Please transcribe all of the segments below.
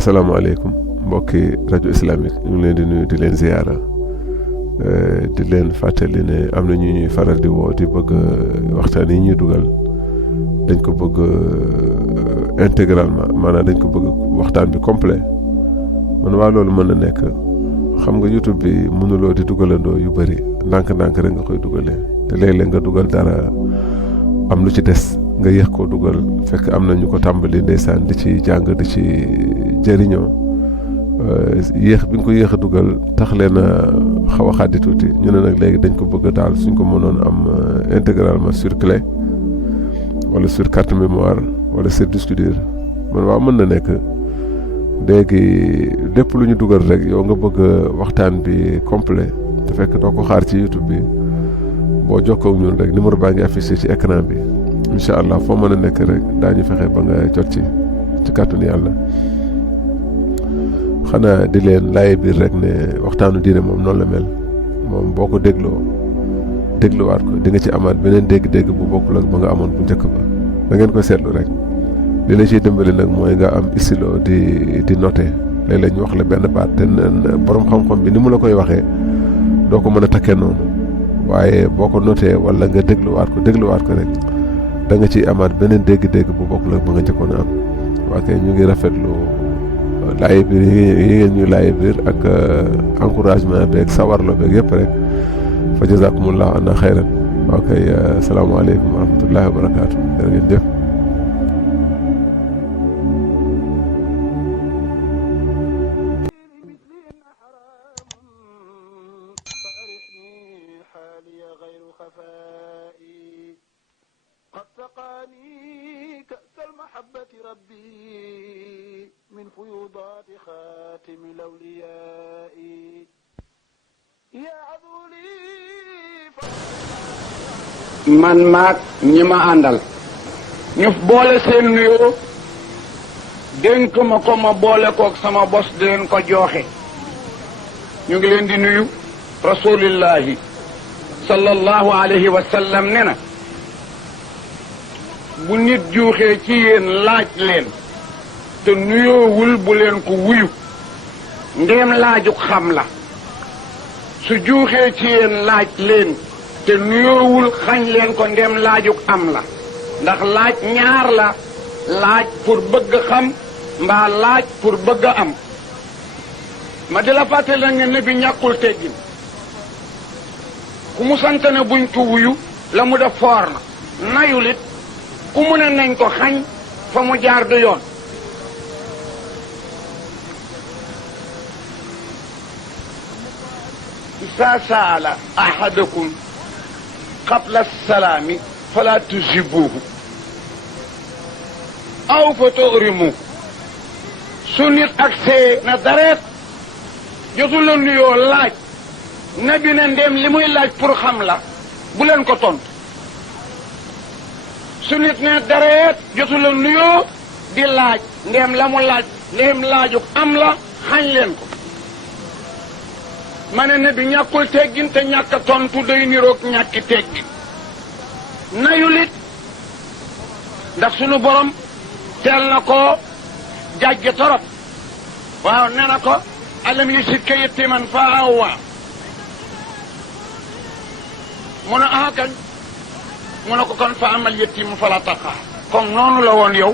asalaamaaleykum mbokki rajo islamique ñu ngi leen di nuyu di leen ziyaara di leen fàttali ne am na ñu ñuy faral di woo di bëgg waxtaan yi ñuy dugal dañ ko bëgg intégralement maanaam dañ ko bëgg waxtaan bi complet man waa loolu mën na nekk xam nga YouTube bi mënuloo di dugalandoo yu bëri ndànk-ndànk rek nga koy dugalee te léeg-léeg nga dugal dara am lu ci des nga yéex koo dugal fekk am na ñu ko tàmbali ndeysaan di ci jàng di ci jëriñoo yéex bi nga ko yéex a dugal tax leen a xaw a xaddi tuuti ñu ne nag léegi dañ ko bëgg daal suñ ko mënoon am intégralement sur clé wala sur carte mémoire wala sur disque dur man waaw mën na nekk léegi lépp lu ñu dugal rek yow nga bëgg waxtaan bi complet te fekk doo ko xaar ci YouTube bi boo jokkoo ak ñun rek numéro baa ngi affiché ci écran bi incha allah foo mën a nekk rek daañu fexe ba nga jot ci kàttanu yàlla xanaa di leen laaye biir rek ne waxtaanu diine moom noonu la mel moom boo ko dégluwaat ko di nga ci amaat beneen dégg-dégg bu bokkul ak ba nga amoon bu njëkk ba da ngeen ko seetlu rek li la ciy dimbali nag mooy nga am stylo di noter léeg-léeg ñu wax la benn baat te borom xam-xam bi ni mu la koy waxee doo ko mën a takkee noonu waaye boo ko noté wala nga dégluwaat ko rek da nga ciy amaat beneen dégg-dégg bu bokkul ak ba nga njëkkoon a am waa kay ñu ngi rafetlu laaye biir yi ngeen ñu laaye biir ak encouragement beeg sawarlo beeg yëpp rek fa jazakumullahu anna xayran waa kay asalaamaaleykum wa rahmatullahi wa barakaatu jërë ngeen jëf قد سقاني كأس المحبة ربي من فيوضات خاتم الأولياء يا عذولي man maag ñi ma àndal ñu boole seen nuyoo dénk ma ko ma boole koog sama bos di leen ko jooxe ñu ngi leen di nuyu rasulillahi sallallahu alayhi wa sallam ne na bu nit juuxee ci yéen laaj leen te nuyoowul bu leen ko wuyu ndéem laaju xam la su juuxee ci yéen laaj leen te nuyoowul xañ leen ko ndéem laaju am la ndax laaj ñaar la laaj pour bëgg xam mbaa laaj pour bëgg am ma di la fàttali la ngeen ne bi ñàkkul teggin ku mu sant ne buñ ko wuyu la mu def foor na nayulit ku mu ne nañ ko xañ fa mu jaar du yoon isa saala ahadakum qabla salaami fala tujibuhu aw fa tu'rimu su nit ak see na dareet jotul la nuyoo laaj na bi ne ndéem li muy laaj pour xam la bu leen ko tontu su nit ne dareet jotul la nuyoo di laaj ndéem la mu laaj ndéem laaju am la xañ leen ko ma ne bi ñàkkul teggin te ñàkk a tontu day niroog ñàkki teggin nayulit ndax sunu borom teel na ko jàjj torop waaw nee na ko alam yusitka yatiman fa awwa mu ne kañ mu ne ko kon fa amal yatimu fala taqhar comme noonu la woon yow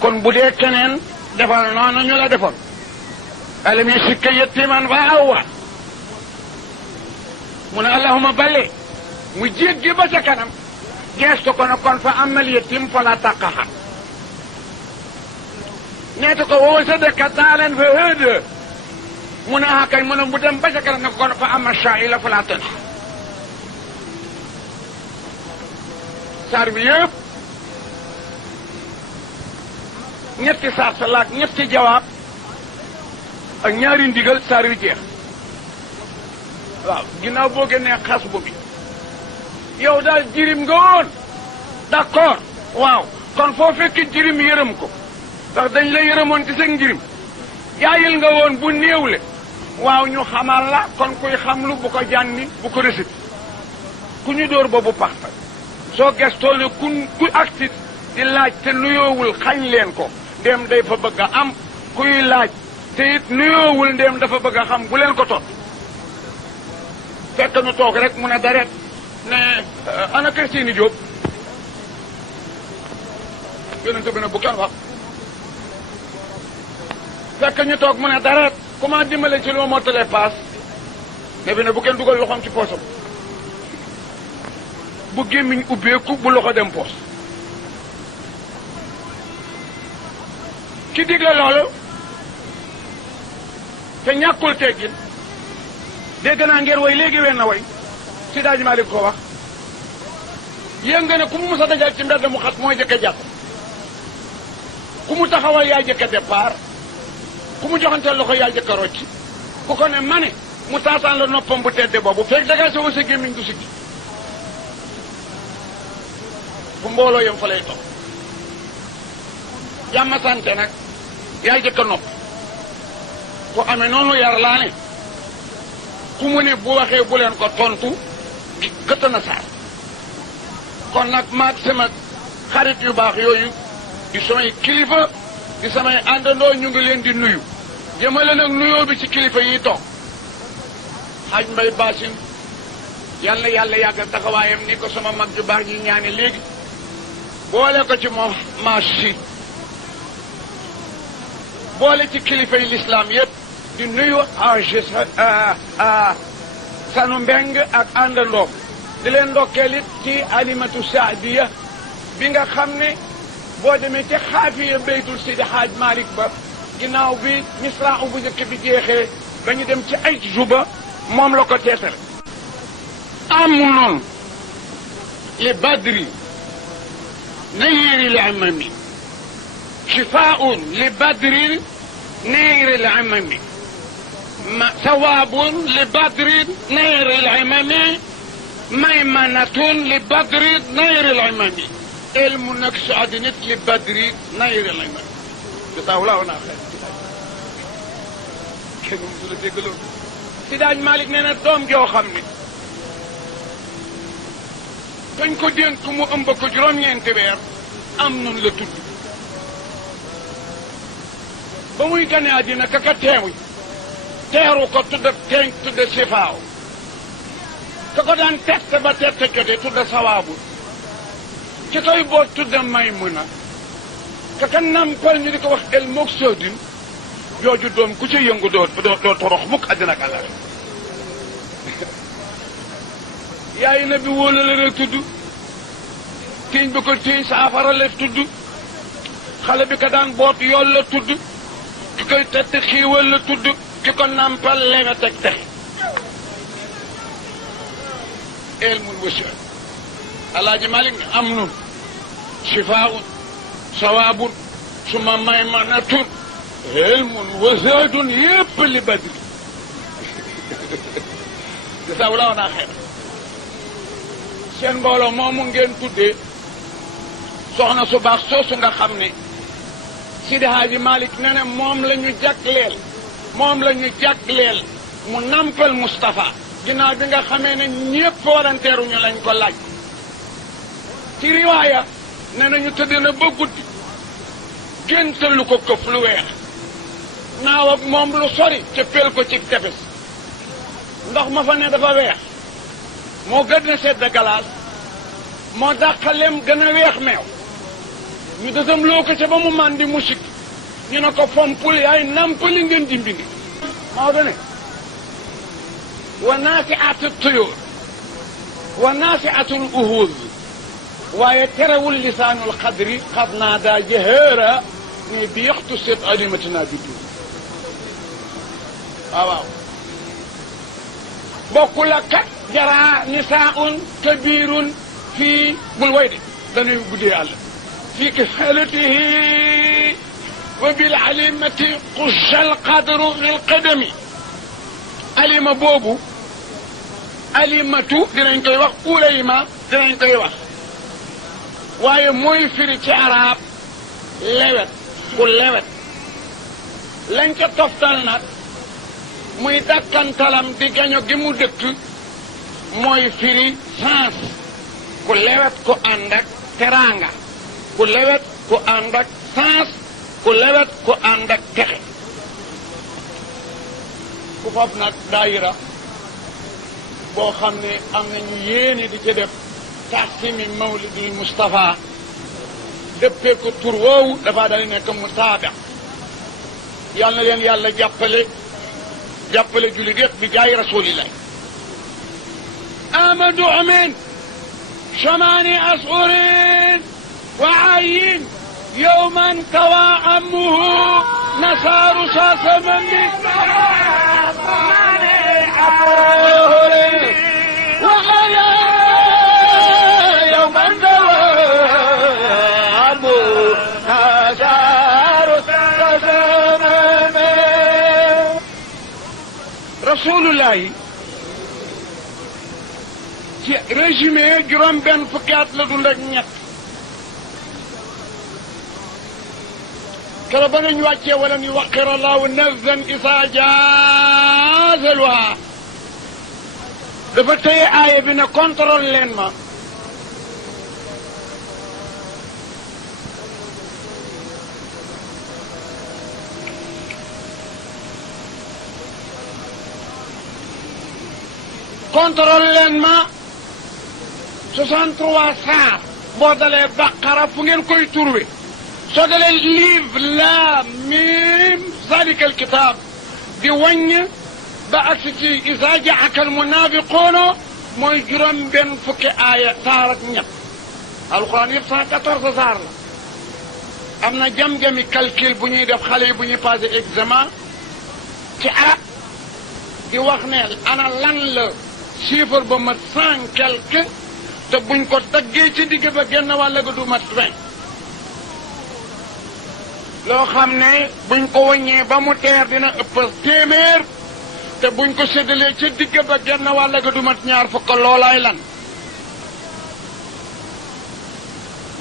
kon bu dee keneen defal noonu ñu la defoon alam yusitka yatiman fa awwa mu ne allahuma bale mu jéggi ba ca kanam geestu ko ne kon fa amal yatim fala taqhar neeta ko woo sa dëkka taalan fa hëdë mu ne kañ mu ne bu dem ba ca kanam ne ko kon fa amal sha'ila fala tanhar saar bi yëpp ñetti saar sa laak ñetti jawaab ak ñaari ndigal saar wi jeex waaw ginnaaw boo génnee xas bu bi yow daal jirim nga woon d'accord waaw kon foo fekk jirim yërëm ko ndax dañ la yërëmoon ci seen njirim yaayil nga woon bu néewle waaw ñu xamal la kon kuy xamlu bu ko jànni bu ko rësit ku ñu dóor boobu pax soo gestoo ne ku agsi di laaj te nuyoowul xañ leen ko ndem day fa bëgg a am ku kuy laaj te it nuyoowul ndéem dafa bëgg a xam bu leen ko tot fekk nu toog rek mu ne daret ne ana Christine Diop yonente bi ne bu kenn wax fekk ñu toog mu ne daret comment dimbale ci lu ma mottalee paas ne bi ne bu kenn dugal loxoom ci poosam bu gémmiñ ubbeeku bu loxo dem poos ki digle loolu te ñàkkul teggin dégg naa ngeen way léegi wenn way si daaji Maalik ko wax yéen nga ne ku mu mës a dajal ci mbedd mu xat mooy jëkke jàpp ku mu taxawal yaay jëkke départ ku mu joxanteel loxo yaay jëkke rocc ku ko ne mane mu taataan la noppam bu tedde boobu fekk daga sowa sa gémmiñ du sikki fu mbooloo yam fa lay toog jàmm sante nag yaay jëkka nopp ku amee noonu yar laa ne ku mu ne bu waxee bu leen ko tontu gëtt na saar kon nag maag sama xarit yu baax yooyu di samay kilifa di samay àndandoo ñu ngi leen di nuyu jëmale nag nuyoo bi ci kilifa yi toog xaaj mbay baasin yàlla yàlla yàggal taxawaayam ni ko sama mag ju baax ji ñaane léegi boole ko ci moom maasi boole ci kilifa yi l'islam yépp di nuyu sanu mbeng ak àndandoom di leen ndokkeel it ci alimatu saadiya bi nga xam ne boo demee ci xaafiya baytul sidi xaaj malik ba ginnaaw bi misra bu njëkk bi jeexee ba ñu dem ci ay juba moom la ko teetal amun li badri nayri li amami shifaun li badri nayri li amami ثواب لبدر نير العمام ميمنة لبدر نير العمام علم نكس عدنت لبدر نير العمام بتاولا هنا كانوا مسؤول يقولون سيداج مالك نينا دوم جو خمني كن كو دين كمو أمبا كو جروم ينتبير أمنون لتود بموي كان عدنا ككتاوي teeru ko tudda teeñ tudda sifaaw ka ko daan tette ba tette jote tudda sawaabu ki koy boot tudda maymuna ka ka nampal ñu di ko wax el moksodin jooju doom ku ci yëngu doo torox mukk àddina ak àllaaxira yaay na bi wóola la tudd tiiñ bi ko tiiñ saafara la tudd xale bi ka daan boot yool la tudd ki koy tette xiiwal la tudd ki ko nampal lega teg texe ilmul wasiat alaaji malik ne am nun shifaun sawaabun suma maymanatun ilmun wasiatun yépp li badri gisaw la woonaa xeer seen mbooloo moomu ngeen tuddee soxna su baax soosu nga xam ne Sidi Haaji Malik nee na moom la ñu jagleel mu nampal Moustapha ginnaaw bi nga xamee ne ñépp waranteeruñu lañ ko laaj ci riwaaya nee na ñu tëdd na ba guddi géntalu ko këf lu weex naaw ak moom lu sori ca pel ko ci tefes ndox ma fa ne dafa weex moo gën a sedd galaas moo dàqaleem gën a weex meew ñu desam loo ko ca ba mu màndi musik ñu ne ko fompul yaay nampali ngeen di mbindi Maodo ne wa naasi'atu tuyur wa naasi'atu al-uhud waaye terewul lisaanul xadri xad naa daa jëhëra ni bi yaxtu set alimatina bi du waaw bokkul ak kat jaraa nisaa'un kabirun fii bul way de dañuy guddee àll fii kifalatihi وبالعليمة قش القدر للقدم عليمة بوبو عليمة دينن كاي واخ اوليما دينن كاي واخ واي موي فيري تي عرب لewet ku lewet lañ ca toftal nag muy dakkantalam di gaño gi mu dëkk mooy firi sens ku lewet ku ànd ak teranga ku lewet ku ànd ak sens ku lewet ku ànd ak texe ku fab nag daayira boo xam ne am nañu yéene di ca def taxsimi mawlidul Mustafa dëppee ko tur woowu dafa daal di nekk mutaabi yal na leen yàlla jàppale jullit yëpp bi jaay rasulillah amadu amin ثماني أشهر وعين يوما كوى عمه نصار ساسما ثماني أشهر وعين يوما كوى عمه نصار ساسما رسول الله ci résumé juróom benn fukki at la dund ak ñett kero ba nañ wàccee wala ñu waqira allahu nafsan isa jaazaluha dafa téye aaya bi ne contrôle leen ma contrôle leen ma 63 saar boo dalee baqara fu ngeen koy trouvé soo dalee livre laam miim zalikal kitaab di wàññ ba agsi ci izaa jaa'akal munaafiquuna mooy juróom benn fukki aaya saar ak ñett alquran yëpp 114 saar la am na jam-jami calcul bu ñuy def xale yi bu ñuy passé examen ci arab di wax ne ana lan la chiffre ba mat 100 quelque te buñ ko taggee ci digg ba genn wàll ga du mat 20 loo xam ne buñ ko wàññee ba mu teer dina ëpp téeméer te buñ ko séddalee ci digg ba genn wàll ga du mat ñaar fukk loolaay lan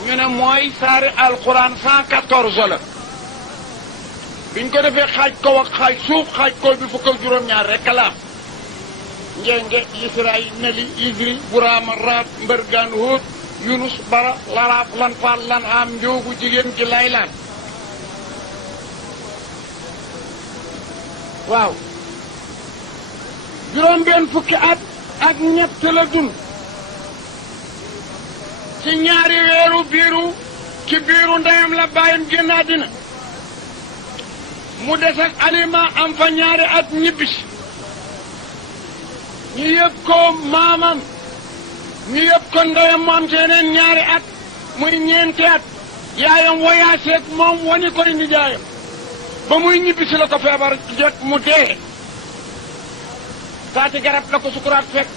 ñu ne mooy saari alquran 114 la biñ ko defee xaaj kaw ak xaaj suuf xaaj kaw bi fukk ak juróom-ñaar rek la njenge Israël neli Isri Buraama Raat Mbërgaan Hóot Yunus Bara Laraaf Lan Faal Lan Am Njoogu jigéen ci Laylaan waaw juróom benn fukki at ak ñett la dund ci ñaari weeru ci biiru ndeyam la bàyyam génn àddina mu des ak Alima am fa ñaari at ñibbisi ñu yëpp ko maamam ñu yëpp ko ndeyam mu am ci yeneen ñaari at muy ñeenti at yaayam woyaaseeg moom wani koy nijaayam ba muy ñibbisi la ko feebar jot mu dee taati garab la ko sukuraat fekk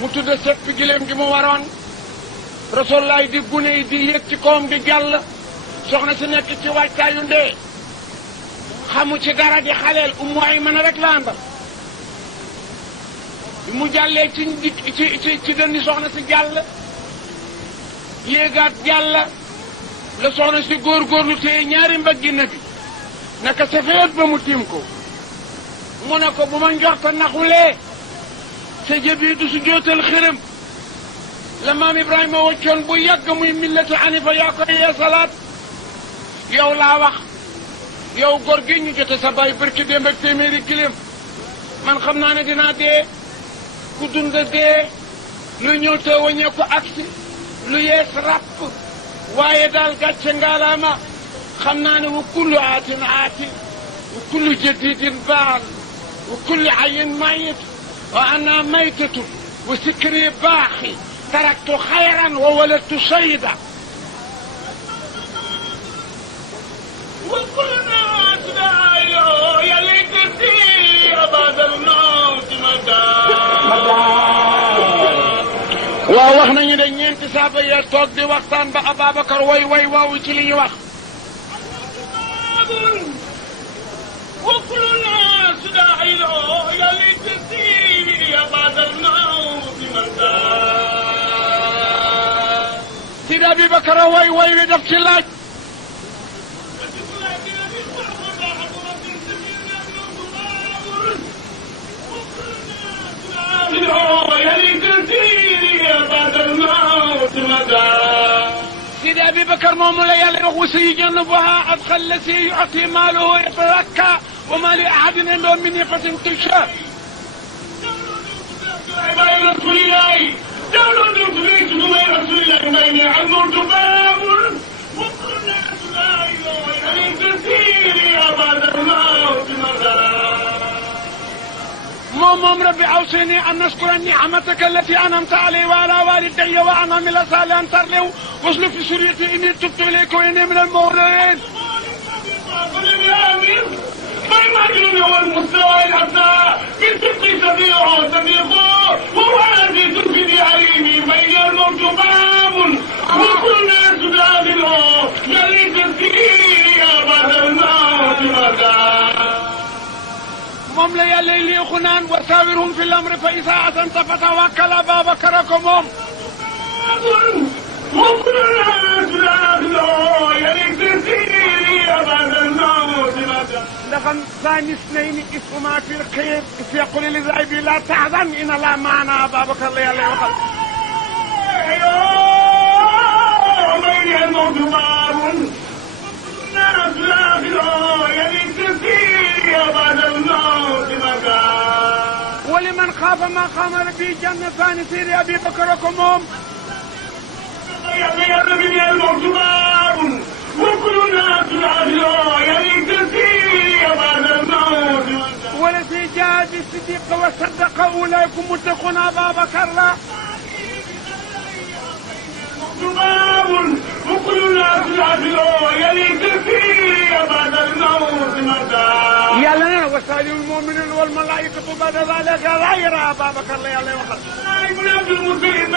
mu tudd seppi gileem gi mu waroon rasulaay di gune yi di yëg ci kawam di jàll soxna si nekk ci wàccaayu ndee xamu ci dara di xaleel Ummu Ayman rek la àndal bi mu jàllee ci dënni soxna si jàll yéegaat jàll la soxna si góorgóorlu téye ñaari mbaggi na bi naka safeet ba mu tiim ko mu ne ko bu ma njorta naxulee sa jëb yi du su jootal xërëm la maam Ibrahima waccoon bu yàgg muy millatu anifa yaa ko yee salaat yow laa wax yow góor gi ñu jote sa baay barki démb ak téeméeri kilim man xam naa ne dinaa dee ku dund dee lu ñëw te waññee ko agsi lu yees ràpp waaye daal gàcce ngaalaama xam naa ne wa kullu aatin aatin wa kullu jadidin baal wa kullu ayin mayit wa ana maytatu wa sikri baaxi taraktu xayran wa waladtu sayida wa kullu naas daayo ya laykati abadal mawti waaw wax nañu ne ñeenti saaba ya toog di waxtaan ba Ababacar way waawu ci li ñu wax وكل الناس داعي له يا ليت سيري يا بعد الموت مردا سيدي ابي بكر وي دف ci laaj يا ليت سيري يا بعد الموت مردا سيدي أبي بكر موم لا يلا وسيجنبها أدخل الذي يعطي ماله يتركى وما لأحد عنده من نعمة تجزى رسول الله دولة رسول الله رسول الله بين الموت باب وكنا لا إله إلا كثير بعد الموت موم ربي أوصيني أن نشكر نعمتك التي أنعمت علي وعلى والدي وأن أعمل صالحا ترضيه واسلك في سريتي إني تبت إليك وإني من المؤمنين. فالمجنون والمستوى الأبناء بالصدق صديقه وهو الذي تنفذ عليمي بين الموت باب وكل الناس داخله جلي تسكيري يا بعد الموت مكان. moom la yàlla léexu naan wa saawirhum fi l-amri fa izaa azamta fatawakkal Abaa Bakar moom. ndax ثاني اثنين اسمهما في الخير إذ يقول لصاحبه لا تحزن إن الله معنا Abaa Bakar la yàlla waxal. بين الموت باب الناس داخله يلي تسير بعد الموت مكان. ولمن خاف مقام ربه جنتان سير أبي بكر وكمهم. بين الموت باب وكل الناس داخله يلي تسير بعد الموت مكان. والذي جاء بالصديق وصدق أولئك متقون أبا بكر لا. باب وكل الناس داخله يلي تسير بعد الموت مكان. يا لنا وسائل المؤمنين والملائكة بعد ذلك غير أبا بكر لا يلي وخل. ابن عبد المطلب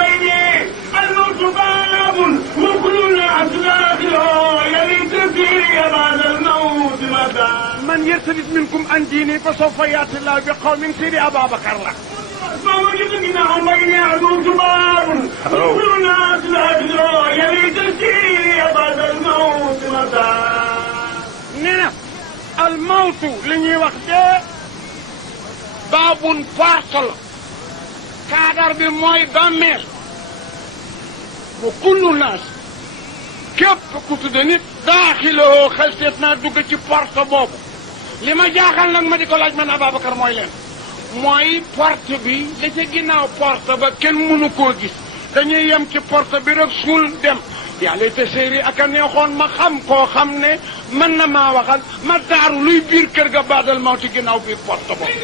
الموت باب وكل الناس داخله يلي تسير بعد الموت مكان. من يرتد منكم عن دينه فسوف يأتي الله بقوم سير أبا بكر لا. فوجد منهم بين الموت باب وكل الناس داخله يلي تسير بعد الموت مكان. نعم الموت لني وقته باب فاصل كادر بموي بامير وكل الناس كيف كنت نيت داخله خلصتنا دوغ ci porte boobu li ma jaaxal nag ma di ko laaj man Ababacar mooy leen mooy porte bi la ca ginnaaw porte ba kenn mënu koo gis dañuy yem ci porte bi rek suul dem yàlla te séeri ak a neexoon ma xam koo xam ne mën na maa waxal ma daaru luy biir kër ga baadal maw ci ginnaaw biir porte boobu.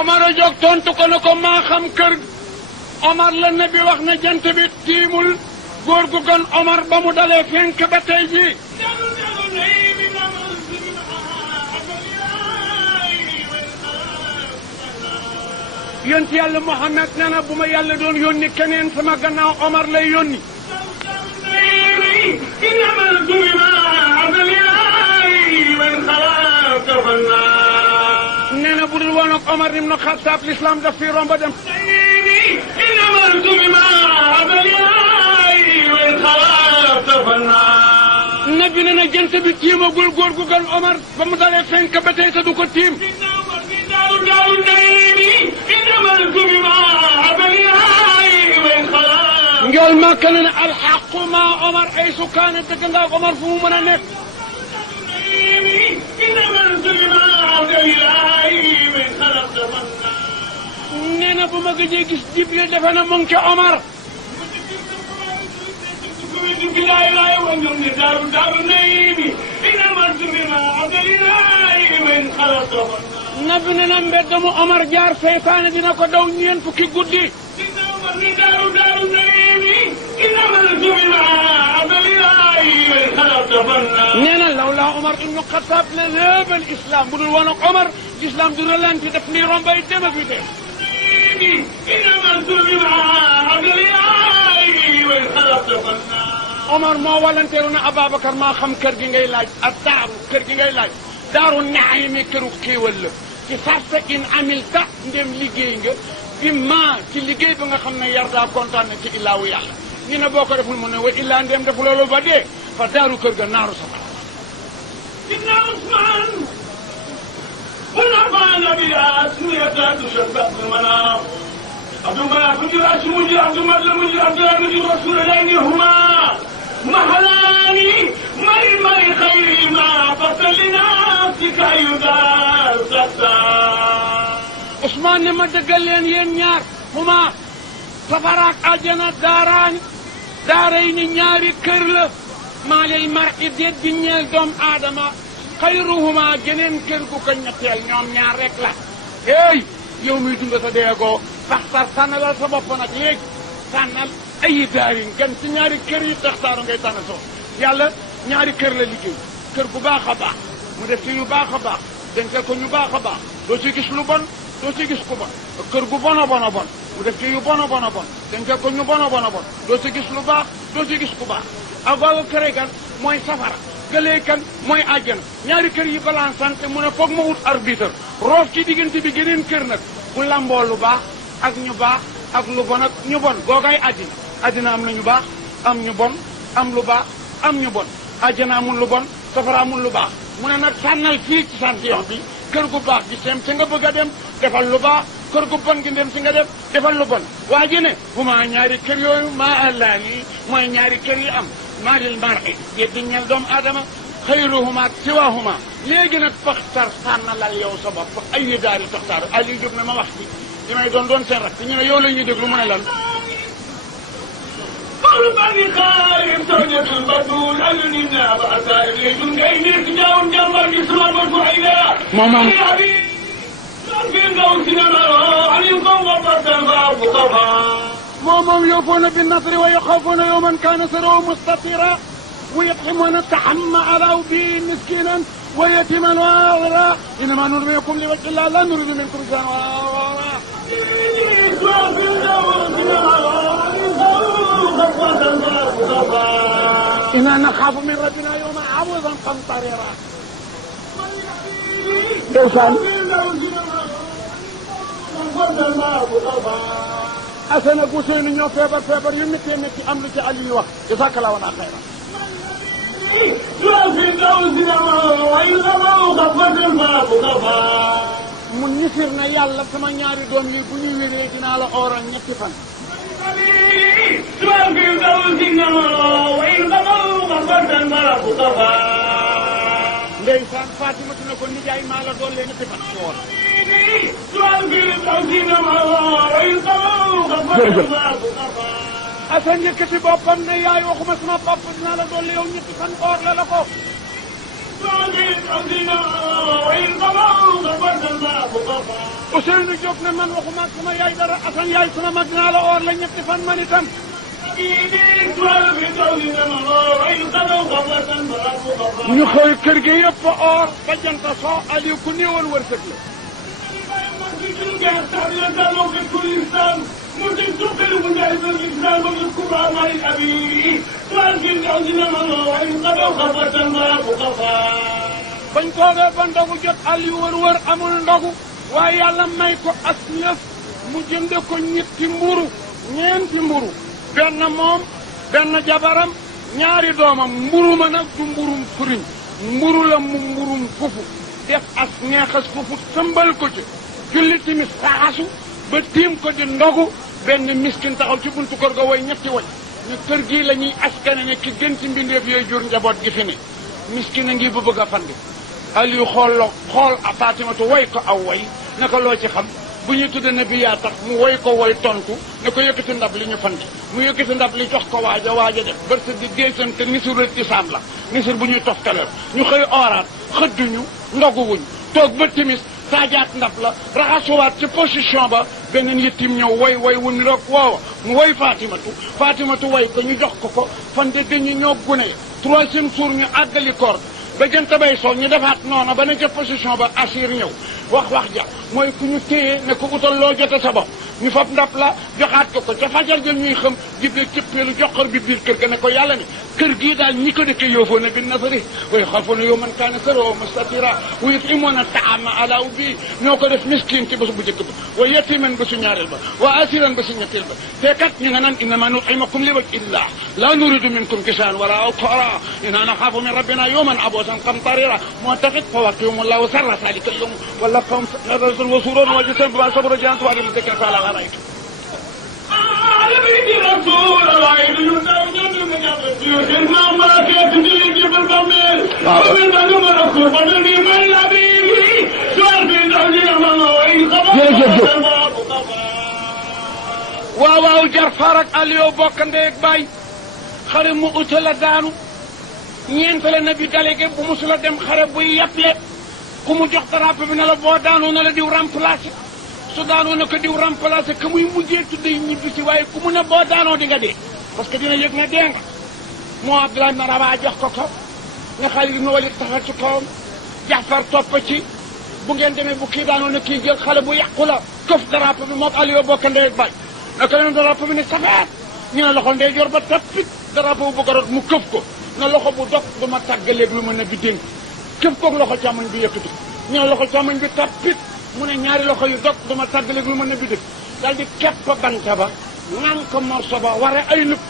Omar a jóg tontu ko ne ko maa xam kër Omar la nabi wax na jant bi tiimul góor gu gën Omar ba mu dalee fenk ba tey jii. yonent yàlla Muhammad nee na bu ma yàlla doon yónni keneen sama gannaaw Omar lay yónni. nee na bu dul woon ak Omar ibn Khattab l'islam daf fi romb dem. nabi nee na jant bi tiimagul góor gu gën Omar ba mu dalee fenk ba tey te du ko tiim. njool ma kana ne alxaqu ma Omar ay sukaane dëgg nga Omar fu mu mën a nekk. nee na bu ma gëjee gis Jibril defe na mu ngi ca Omar. nabi ne na mbedd mu Omar jaar seytaane dina ko daw ñeent fukki guddi. nee na lawlaa Omar ibnu Xattaab la léebal islam bu dul woon ak Omar islam du ralenti daf ni rombay dem ak yu dem. Omar moo walanteeru na Ababacar maa xam kër gi ngay laaj ak daaru kër gi ngay laaj daaru naayimi këru xéewal la ci sarta in amilta ndem liggéey nga bi maa ci liggéey ba nga xam ne yar daa kontaan na ci illaawu yàlla ñu ne boo ko deful mu ne wa illaa ndem def loolu ba dee fa daaru kër ga naaru safara. Sidna Usmaan wala baana bi asmiyata tushabbah bil manaam عبد المناف مجر هاشم مجر عبد المطلب مجر عبد الله مجر رسول الله هما محلاني مي خير ما فصل لنفسك أيضا عثمان لما دقل لين ينيار هما سفراك أجنا دارين ñaari kër la maa lay mar'i déet di ñeel doom aadama xayruhuma geneen kër gu ko ñetteel ñoom ñaar rek la hey yow muy dund sa deegoo taxtar tànnalal sa bopp nag léegi tànnal ay daarin gan ci ñaari kër yi taxtaaru ngay tànn soo yàlla ñaari kër la liggéey kër gu baax a baax mu def ci yu baax a baax dencal ko ñu baax a baax doo ci gis lu bon doo ci gis ku bon kër gu bon a bon a bon mu def ci yu bon a bon a bon dencal ko ñu bon a bon a bon doo ci gis lu baax doo ci gis ku baax ak boobu kër gan mooy safara gëlee kan mooy àjjana ñaari kër yi balansante mu ne foog ma wut arbitre roof ci diggante bi geneen kër nag bu lamboo lu baax ak ñu baax ak lu bon ak ñu bon googaay àddina am na ñu baax am ñu bon am lu baax am ñu bon àjjana amul lu bon safara amul lu baax mu ne nag sànnal fii ci santion bi kër gu baax gi sem ci nga bëgg a dem defal lu baax kër gu bon gi dem ci nga dem defal lu bon waa ji ne huma ñaari kër yooyu maa allah yi mooy ñaari kër yi am maa lil mar'i yeddi ñeel doomu aadama xayruhuma ak siwahuma léegi nag faxtar sànnalal yow sa bopp ay daari taxtaar Aliou Diop ne ma wax ci li may doon seen rak ñu ne yow la ñuy déglu mu ne lan bani xaayim sawjatul batul alunina ba asaayim léegi ngay nekk jaawum jàmbar gi suma batu ay la moom fi ngaw sinama alim ko ngobatan baabu xafa moom yuufuuna binnasri wa yaxaafuuna yawman kaana sharruhu mustatira wa yut'imuna at-ta'ama ala bi miskinan wa yatiman wa asira innama nut'imukum li wajhi llah la nuridu minkum jazaan إنا نخاف من ربنا يوما عبوسا قمطريرا دوسان أسنى قوسين نيو فيبر يمتي أمر علي وقت جزاك الله ونا خيرا من نفرنا يالا sama ñaari doom yi bu ñu wéré dina la oral ñetti fan ndeysaan Fatima na ko nijaay maa la doon leen ñetti fan ci woon Asan yëkkati boppam ne yaay waxuma sama papa dinaa la doon yow ñetti fan or la ko Ousseynou Diop ne man waxuma ak sama yaay dara Assane yaay sama mag dinaa la oor la ñetti fan man itam ñu xëy kër gi yëpp oor ba jant soo Aliou ku néewoon wërsëg la bañ toogee ba ndogu jot Aliou wër amul ndogu waaye yàlla may ko as lëf mu jënde ko ñetti mburu ñeenti mburu benn moom benn jabaram ñaari doomam mburu ma nag du mburum furiñ mburu la mu mburum fufu def as neexas fufu sëmbal ko ci julli timis raxasu ba tiim ko di ndogu benn miskin taxaw ci buntu kër ga way ñetti way ne kër gii la ñuy askane ne ki gën ci mbindeef yooyu jur njaboot gi fi ne miskin a ngi bu bëgg a fandi Aliou xool Fatimatu way ko aw way ne ko loo ci xam bu ñuy tudde ne bi yaa tax mu way ko way tontu ne ko yëkkati ndab li ñu fant mu yëkkati ndab li jox ko waaja def bërsa di géesante nisirul isaan la nisir bu ñuy toftaleel ñu xëy oraat xëdduñu ndoguwuñ toog ba timis taajaat ndab la raxasuwaat ci position ba beneen yittim ñëw way wu ni roog woowa mu way Fatimatu way ko ñu jox ko fan de dañu ñoo gune troisième jour ñu àggali koor ba jant bay soo ñu defaat noonu ba ne ca position ba assir ñëw wax ja mooy ku ñu téye ne ko utal loo jote sa bopp ñu fab ndab la joxaat ko ca fajar jël ñuy xam jibe cëppeelu joxor bi biir kër ga ne ko yàlla ne kër gii daal ñi ko dëkke yoofoona bin nasari wa yaxaafuuna yawman kaana sharruhu mustatira wa yut'imuuna ta'aama ala hubbihi ñoo ko def miskin ci bés bu njëkk ba wa yatiman bésu ñaareel ba wa asiran bésu ñetteel ba te kat ñu nga naan innamaa nut'imukum li wajhi llah laa nuriidu minkum jazaan wala shukura innaa naxaafu min rabbinaa yawman abuusan qamtarira moo taxit fa waqiihumu llaahu sharra zaalika al-yawm wala fam rasul wa suuroon wa jisam ba sabra jant wa rim tekka sala la raytu waaw waaw jar farak Aliou bokk ndeeg bay xare mu uta la daanu ñeent la nabi délégué bu musula dem xare buy yeble ku mu jox drapeau bi ne la boo daanoo na la diw remplacé su daanoo na ko diw remplacé que muy mujjee tudde ñibbi si waaye ku mu ne boo daanoo di nga dee parce que dina yëg ne dee nga moo Abdoulaye ibn Rawaha jox ko ko nga Xaalid ibn Walid taxaw ci kawam Jaafar topp ci bu ngeen demee bu kii daanoo na kii jël xale bu yàqu la këf drapeau bi moom Aliou bokk ndeeg bay naka leen drapeau bi ne safeet ñu ne loxo ndey jor ba tappit drapeau bu bëgg a rot mu këf ko na loxo bu dog du ma tàggaleeg lu mën a bi dénk këf koog loxo càmmoñ bi yëkkati ñu ne loxo càmmoñ bi tappit mu ne ñaari loxo yu dog du ma tàggaleeg lu mën a bi dénk daal di kepp banta ba naan ko morso ba ware ay lupp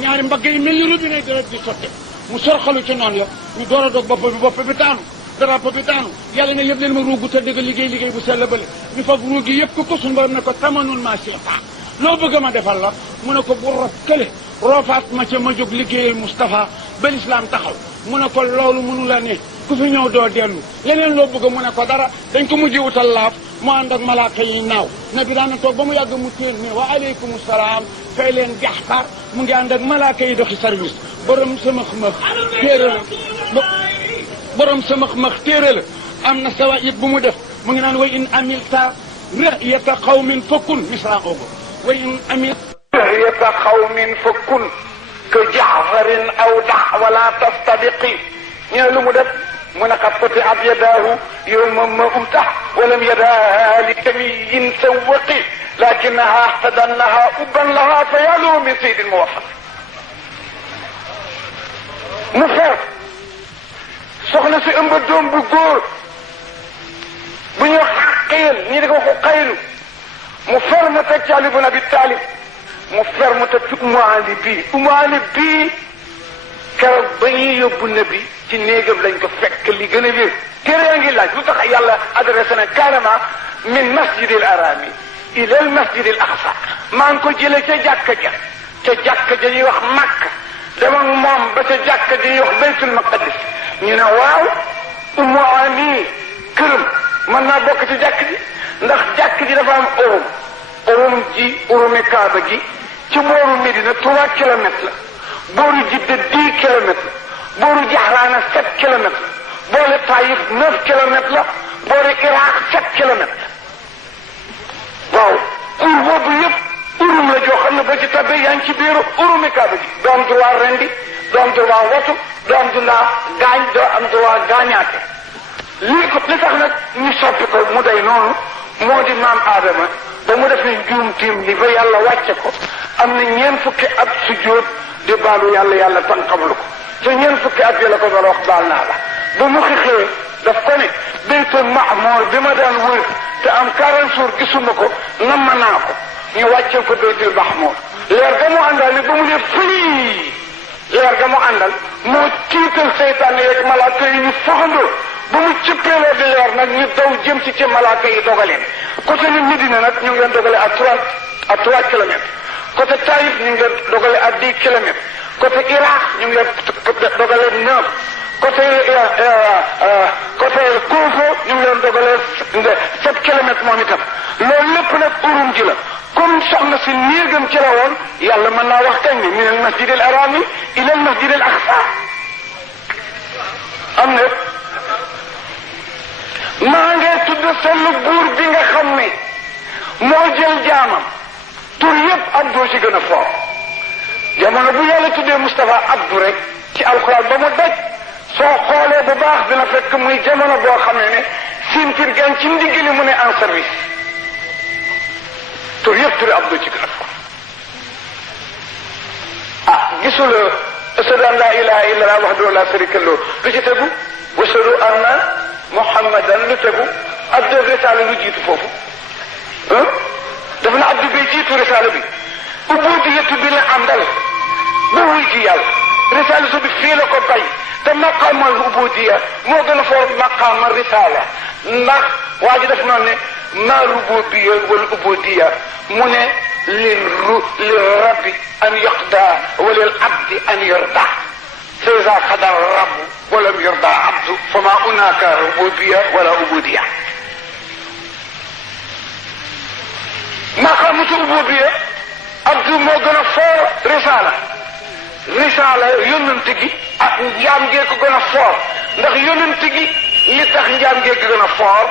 ñaari mbagg yi mel ni robinet deret di sotte mu sorxalu ci noonu ya ñu door a dog bopp bi daanu drapeau bi daanu yàlla ne yëpp leen ma ruugu te dëgg liggéey bu sell bële ñu fab ruug yi yëpp ko suñu borom ne ko tamanul ma seeta loo bëgg ma defal la mu ne ko bu rob kële roofaat ma ca ma jóg liggéeyal Moustapha ba lislaam taxaw mu ne ko loolu mënu la ne ku fi ñëw doo dellu leneen loo bëgg mu ne ko dara dañ ko mujj wutal laaf mu ànd ak malaaka yi naaw na bi daana toog ba mu yàgg mu téen ne wa aleykum salaam fay leen Jaxfar mu ngi ànd ak malaaka yi doxi service borom samax-max téere la borom samax-max téere la am na sawa it bu mu def mu ngi naan way in amilta ra'yata qawmin fakun misra ogo way in amilta ra'yata qawmin fakun ka Jaxfarin aw dax wala tastabiqi ñu ne lu mu def mu ne qad quti'at yadaahu yawma ma umtax walam yadaha li tamiyin sawaqi lakinaha ihtadannaha ubban laha fa yalu min saydin muwaffaq mu fer soxna si ëmb doom bu góor bu ñu xaqeel ñi di ko waxu xaylu mu fer mu teg ci Ali ibn Abi Talib mu fer mu teg ci Umu Ali bii keroog ba ñuy yóbbu nabi ci néegam lañ ko fekk li gën a wér téere yaa ngi laaj lu tax yàlla adressé na carrément min masjidil arami ila al masjidil aqsa maa ngi ko jële ca jàkka ja ñuy wax Makka dem ak moom ba ca jàkka ja ñuy wax baytul maqdis ñu ne waaw Umu Ani këram mën naa bokk ci jàkk ji ndax jàkk ji dafa am urum ji urumi Kaaba gi ci booru Médina 3 kilomètres la booru Jidda 10 kilomètres la booru Jaxraana 7 kilomètres la boole Taïf 9 kilomètres la boori Iraq 7 kilomètres waaw ur boobu yëpp urum la joo xam ne ba ci tabbe yaa ngi ci biiru urumi Kaaba gi doo am droit rendi doo am droit watu doo am droit gaañ doo am droit gaañaate li tax nag ñu soppi ko mu day noonu moo di maam Adama ba mu def ne njuum tiim li ba yàlla wàcce ko am na ñeent fukki at sujjóot di baalu yàlla tànqamlu ko te ñeent fukki at yi la ko doon wax baal naa la ba mu xixee daf ko ne baytul mahmour bi ma daan wër te am 40 jours gisuma ko namm naa ko ñu wàccee ko baytul mahmour leer ga mu àndal ni ba mu ne fëlii leer ga mu àndal moo tiital seytaane yeeg malaaka yi ñu faxandoo ba mu cëppeeloo di leer nag ñu daw jëm ci malaaka yi dogaleen côté ni Médina nag ñu ngi leen dogale à 3 kilomètres côté Taïf ñu ngi leen dogale à 10 kilomètres côté Iraq ñu ngi leen dogale 9 côté Koufo ñu ngi leen dogale 7 kilomètres moom itam loolu lépp nag urum ji la comme soxna si néegam ci la woon yàlla mën naa wax kañ ni min al masjidil harami ila al masjidil aqsa am na maa ngi tudd sell buur bi nga xam ne moo jël jaamam tur yëpp Abdou ci gën a fort jamono bu yàlla tuddee Moustapha Abdou rek ci alxuraan ba mu daj soo xoolee bu baax dina fekk muy jamono boo xamee ne sintir gan ci ndiggali mu ne en service tur yëpp turi Abdou ci gën a fort ah gisula ashhadu an la ilaha illallah wahdahu la sharika lahu lu ci tegu wa ashhadu anna Muhammadan lu tegu Abdou risaala lu jiitu foofu dafa na Abdou bi jiitu risaala bi ubudiyatu bi la àndal ba wuy ji yàlla risaala su bi fii la ko bay te maqaamal ubudiya moo gën a foor maqaamal risaala ndax waa ji def noonu ne maa rububiyya wal ubudiya mu ne للرب ان يقضى وللعبد ان يرضى، فاذا قضى الرب ولم يرضى عبده فما هناك ربوبيه ولا عبوديه. مقامة العبوديه abdu moo gën a foor risaala yonent gi ak njaam gee ko gën a foor, ndax yonent gi li tax njaam gee ko gën a foor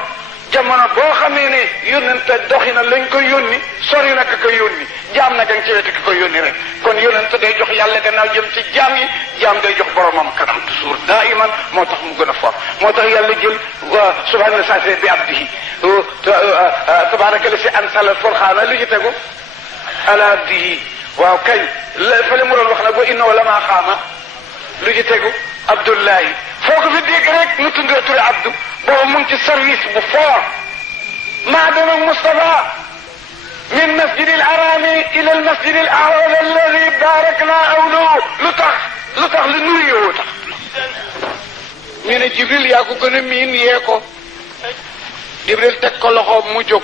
jamono boo xamee ne yonent doxina lañ ko yónni sori na ka ko yónni, jaam na gang ci wetu ki ko yónni rek. kon yonent day jox yàlla gannaaw jëm ci jaam yi, jaam day jox boromam kanam toujours daiman, moo tax mu gën a foor. moo tax yàlla jël subhaana saase bi abdihi tabaraka la si ansala furxaana lu ci tegu ala abdihi. waaw kañ fële mu doon wax nag wa innahu lama xaama lu ci tegu abdullahi. foo ko fi dégg rek mu tundee turi abdu boobu mu ngi ci service bu fort. maadama Mustafa min masjid al harami ila al masjid al a'la alladi barakna awlahu. lu tax lu nuriyoo tax ñu ne Jibril yaa ko gën a miin yee ko. Jibril teg ko loxoom mu jóg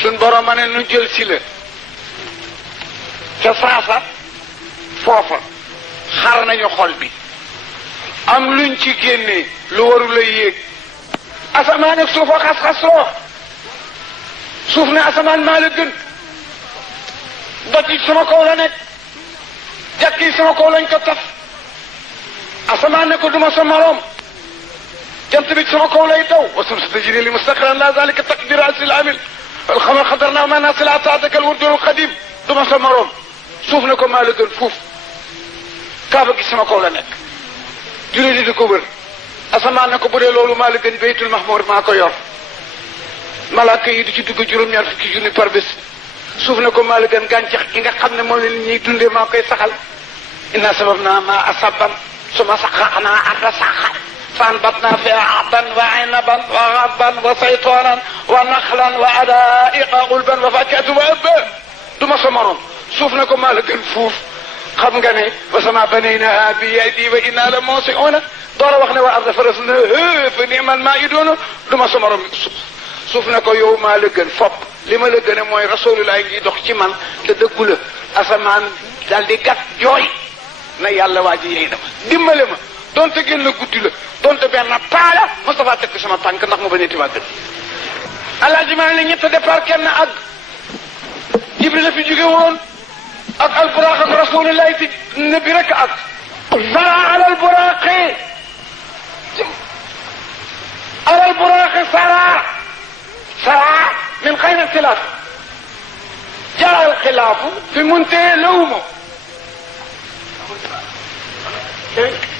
suñ borom ma ne nu jël si la ca saasa foofa xar nañu xol bi am luñ ci génnee lu warul a yéeg. asamaan ak suuf a xas-xasloo, suuf ne asamaan maa la gën, doj yi sama kaw la nekk, jàkk yi sama kaw lañ ko taf. asamaan ne ko duma sa moroom, jant bi sama kaw lay daw. wa shamsu tajri li mustaqarrin laha zalika taqdiru azizil alim wal qamara qaddarnahu manazila hatta ataka al wurdul qadim. duma sa moroom, suuf ne ko maa la gën fuuf, kaaba gi sama kaw la nekk, jullit di ko wër. asamaan ne ko bu dee loolu maa la gën baytul mahmur maa ko yor, malaaka yi di ci dugg juróom-ñaar fukki junni par bés. suuf ne ko maa la gën gàncax gi nga xam ne moom la nit ñuy dundee maa koy saxal. inna sababna ma asaban suma saqaqna arda saqan فانبتنا فيها عبدا وعنبا وغبا وزيتونا ونخلا وحدائق غلبا وفاكهة وأبا. duma sa morom, suuf na ko maa la gën fuuf. xam nga ne wa sama banaynaha bi aydi wa inna la musi'una. door a wax ne wa arda farasnaha fa ni'mal ma'iduuna. duma sa morom suuf na ko yow maa la gën fopp. li ma la gën mooy rasulullah ngi dox ci man te dëggu la. asamaan daal di gat jooy na yàlla waa ji yey na ma dimbale ma, donte génn la guddi la, donte benn paala Moustapha teg sama tànk ndax mu bañ a tiwaat dëgg. alaaji maa ne ñett départ kenn ak Jibril la fi jóge woon ak alburaax ak rasulillahi fi nabi rek ak sara alal buraaqi sara min xayri xilaaf jaa al xilaafu fi muntahe lawmo.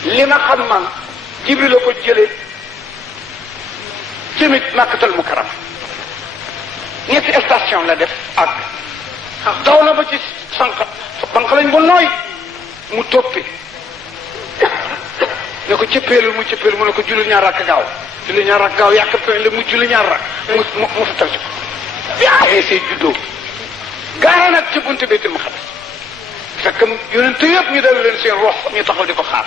li ma xam man Jibril la ko jëlee tamit Makkatal Mukarram ñetti station la def ak daw na ba ci sànq banq lañ ba nooy mu toppi ne ko cëppeelu mu cëppeelu mu ne ko julli ñaar rakk gaaw yàq la mu julli ñaar rakk mu fa tar ci ko yaa see juddoo gaara nag ci buntu Baytul Maqdis fekk yonent yëpp ñu dal leen seen rox ñu taxaw di ko xaar.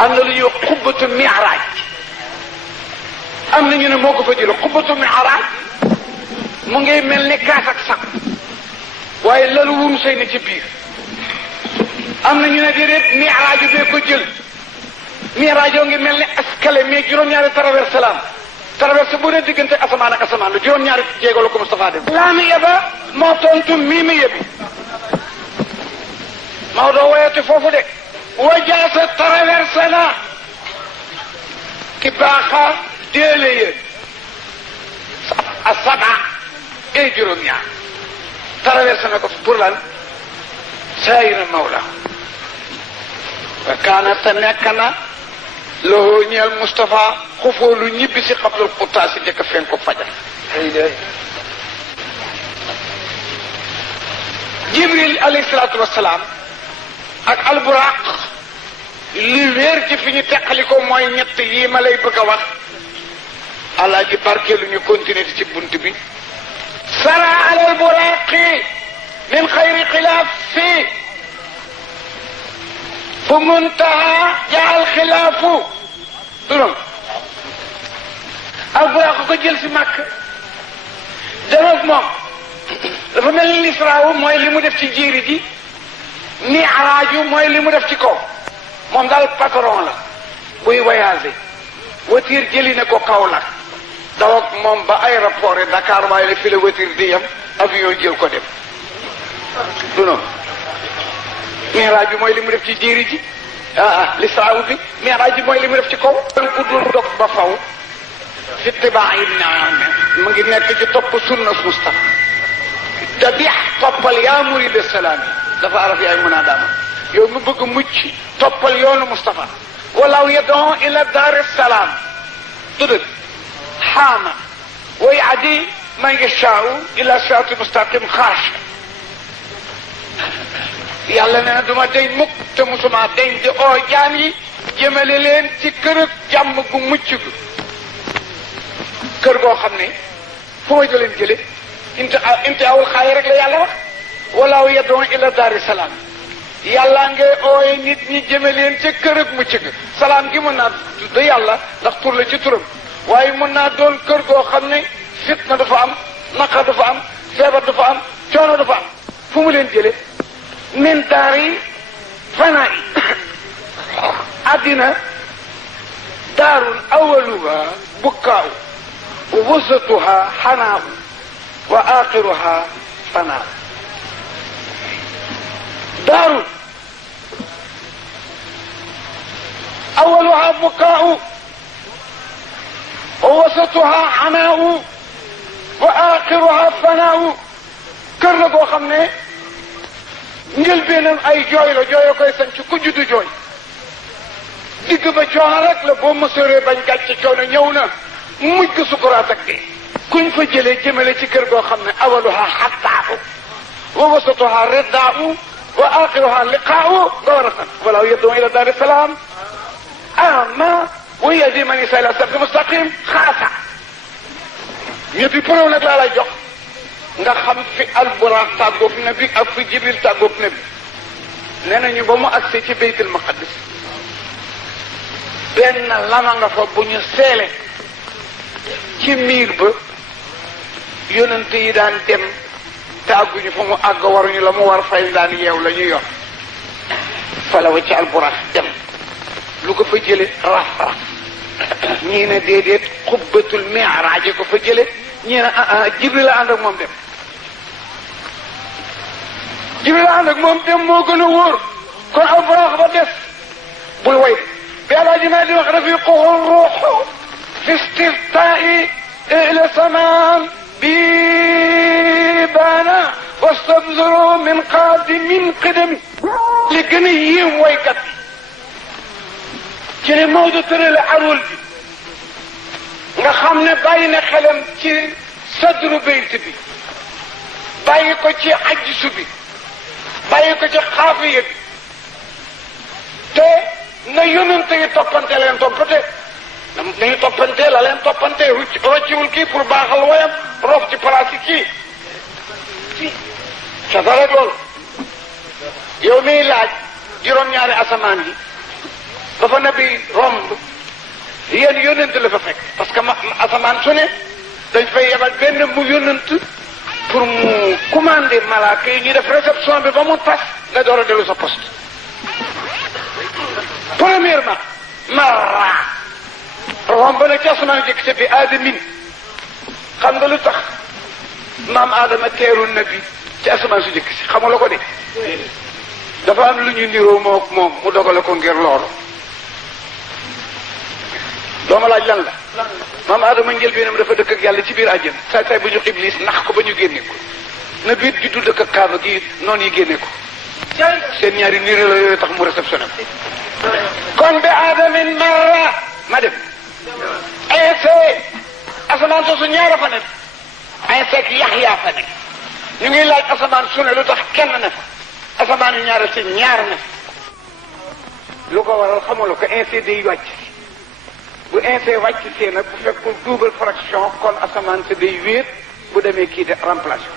am na lu ñuy wax xubbatu mi'raaj, am na ñu ne moo ko fa jëlee xubbatu mi'raaj mu ngi mel ni kaas ak sax waaye lalu wuru sëy na ci biir. am na ñu ne déedéet mi'raaj bee ko jël, mi'raaj yoo ngi mel ni escalier mais juróom-ñaari traversé la am. traversé bu ne diggante asamaan ak asamaan la juróom-ñaari jéego la ko Moustapha def. laami yeba moo tontu miimi yebi Maodo woyati foofu de. wajaasa traversé na ki baaxa déele ye asaba ay juróom-ñaar traversé na ko pour lan saayira mawla wa kaana te nekk na loo ñeel Moustapha xufoo lu ñibbi si xablul xutaa si njëkk fen ko fajar. Jibril alayhi salaatu wasalaam ak alburaq li wéer ci fi ñu teqali ko mooy ñett yii ma lay bëgg a wax. alaaji barkeelu ñu continuer ci bunt bi. sara al alburaqi min xayri xilaaf fii fu muntaha jaal xilaafu dunoon alburaax ko jël si màkk demoog moom dafa mel ni lisraawu mooy li mu def ci jéeri ji mi'raaju mooy li mu def ci kaw moom daal patron la buy voyagé voiture jëli na ko Kaolack daw ak moom ba aéroport Dakar waaye la fi la voiture di yem avion jël ko dem du noonu mi'raaj bi mooy li mu def ci jéeri ji lisraawu bi mi'raaj bi mooy li mu def ci kaw ku dul dog ba faw fi tibaa yi mu ngi nekk ci topp sunna Mustafa tabix toppal yaa murid salaam yi dafa araf yaay mën a daama yow mu bëgg mucc toppal yoonu Mustafa walaw yad'u ila daari salaam tudul xaama wa yahdi man yashaa'u ila siraati mustaqim xaash yàlla nee na duma deñ mukk te musuma deñ di oo jaam yi jëmale leen ci kër jàmm gu mucc gu kër goo xam ne fu ma jëleen jële inte awul xaay rek la yàlla wax walaaw yad'u ila daari salaam yàlla ngay ooye nit ñi jëme leen ca kër ak mucc ga salaam gi mën naa tudd yàlla ndax tur la ci turam waaye mën naa doon kër goo xam ne fitna dafa am naqar dafa am feebar dafa am coono dafa am fu mu leen jële min daari fanaa yi addina daarun awaluha bukkaaw wa wasatuha xanaaw wa axiruha fanaaw daarun awaluha bukkaaw wa wasatuha xanaaw wa axiruha fanaaw kër la goo xam ne njëlbeenam ay jooy la jooy la koy sañ ci ku juddu jooy digg ba coono rek la boo mësoree bañ gàcce coono ñëw na mujj ko sukuraat ak dee kuñ fa jëlee jëmale ci kër goo xam ne awaluha xattaahu wa wasatuha riddaahu wa axiruha liqaahu nga war a sant walaw yad'u ila daari salaam ama wa yahdi man yashaa ila siraatin mustaqim xaasa ñetti preuve nag laa lay jox nga xam fi alburaax tàggoog nabi ak fi jibril tàggoog nabi nee nañu ba mu agsee ci baytul maqadis benn lama nga fa bu ñu seele ci miir ba yonent yi daan dem te àgguñu fa mu àgg waruñu la mu war fay daan yeew la ñu yor fa la wa ci alburaax dem lu ko fa jële raf ñii ne déedéet xubbatul mi'raaj ko fa jële ñii ne jibril la ànd ak moom dem jibril la ànd ak moom dem moo gën a wóor kon alburaax ba des bul way bi alaaji maa di wax rafiquhu ruuxu fi istiftaai ila samaan bi baana wastabzuru min qaadimin qidami li gën a yéem waykat bi ci ne Maodo tërale arul bi nga xam ne bàyyi na xelam ci sadru bayt bi bàyyi ko ci ajsu bi bàyyi ko ci xaafiya bi te na yonente yi toppante leen toppante nañu toppante la leen toppante rocciwul kii pour baaxal woyam rof ci place yi kii ca dara loolu yow miy laaj juróom-ñaari asamaan yi dafa nabi romb yéen yónent la fa fekk parce que asamaan su ne dañ fay yebal benn mu yónent pour mu commander malaaka yi ñu def réception bi ba mu tas nga door a dellu sa poste premièrement mara romb na ci asamaan jëkk sa bi aadamin xam nga lu tax maam aadama teeru nabi ci asamaan su jëkk si xamula ko de dafa am lu ñu niroo moom mu dogale ko ngir loolu dooma laaj lan la maam aadama njëlbeenam dafa dëkk ak yàlla ci biir àjjana saay bu ñu iblis nax ko ba ñu génne ko na biir gi du dëkk ak kaaba gi noonu yi génne ko seen ñaari niré la yooyu tax mu réceptionné kon bi aadamin marra ma dem ainsi asamaan soosu ñaara fa nekk ainsi ak yaxyaa fa nekk ñu ngi laaj asamaan su ne lu tax kenn ne fa asamaan yu ñaara si ñaar ne lu ko waral xamuloo ko ainsi day wàcc bu ainsi wàcc see nag bu fekkul double fraction kon asamaan si day wéet bu demee kii de remplacé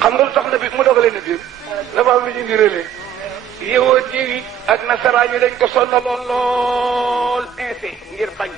xam nga lu tax na bi mu dogalee na biir dafa am lu ñu ndirale yëwoot yi ak nasaraan yi dañ ko sonnaloon lool ainsi ngir bañ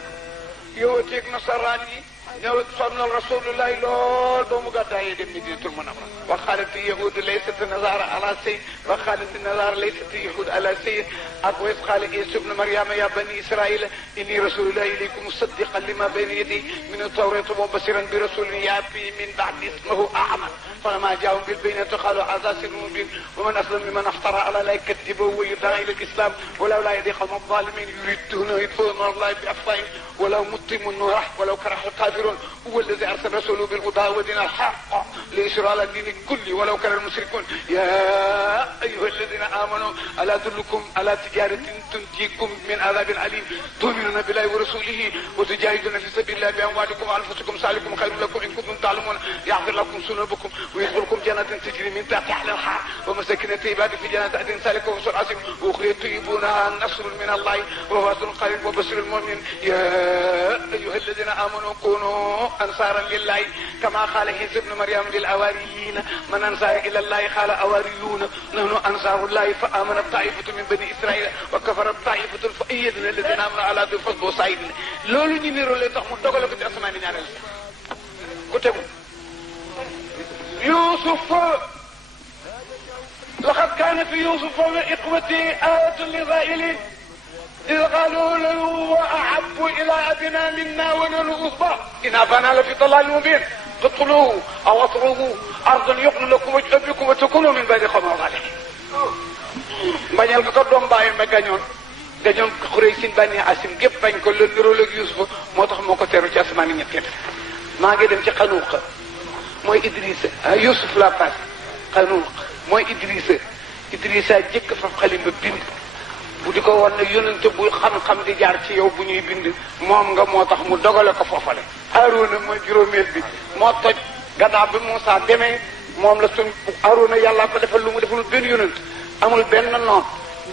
yëwoot yi ak nasaraan yi ñëw sonnal rasulullahi lool ba mu gàddaayee dem Madinatul Munawwara wa qaalat yahuud laysat nasaara ala shay wa qaalat nasaara laysat yahuud ala shay ak wa iz qaala Iisaa ibnu Maryama ya bani israila inni rasulullahi ilaykum musaddiqan lima bayna yaday min at-tawrati wa bashiran bi rasulin ya'tii min ba'di ismuhu Ahmad فلما جاءهم بالبينات قالوا هذا سحر مبين ومن أظلم ممن افترى على الله كذبا ويدعى إلى الإسلام ولولا يد قوم الظالمين يريدون يطفئوا نور الله بأفواههم ولو متم النور ولو كره الكافرون هو الذي أرسل رسوله بالهدى ودين الحق ليشرع على الدين كله ولو كره المشركون يا أيها الذين آمنوا ألا أدلكم على تجارة تنجيكم من عذاب أليم تؤمنون بالله ورسوله وتجاهدون في سبيل الله بأموالكم وأنفسكم ذلكم خير لكم إن كنتم تعلمون يغفر لكم ذنوبكم ويدخلكم جنات تجري من تحتها الأنهار ومساكن طيبات في جنات عدن ذلك وفوز عظيم وأخرى طيبونها نصر من الله وهو فضل قريب وبشر المؤمنين يا أيها الذين آمنوا كونوا أنصارا لله كما قال عيسى ابن مريم للأواريين من أنصار إلى الله قال أواريون نحن أنصار الله فآمنت طائفة من بني إسرائيل وكفرت طائفة فأيدنا الذين آمنوا على ذي الفضل وسعيد loolu ñu niroo lee tax mu dogale ko ci asamaan yi ñaareel ku tegu يوسف لقد كان في يوسف وإخوته آية للغائلين إذ قالوا له وأحب إلى أبنا منا ونحن أصبع إن أبانا لفي ضلال مبين فاقتلوه أو اطروه أرضا يقل لكم وجه أبيكم وتكونوا من بعد قوم ظالمين bañal ko doom bàyyi ma gañoon Xuraysin Bani Asim gépp bañ ko la niróol ak Yuusuf moo tax moo ko teeru ci asamaan yi ñetteel maa ngi dem ci Xanuuqa mooy Idrissa Youssouf la passe Xanuuq mooy Idrissa jëkk faf xalim ba bind bu di ko woon ne yonente bu xam-xam di jaar ci yow bu ñuy bind moom nga moo tax mu dogale ko foofale Haaruna mooy juróomeel bi moo toj gannaaw bi Muusaa demee moom la sun Haaruna yàllaa ko defal lu mu defalul benn yonent amul benn noon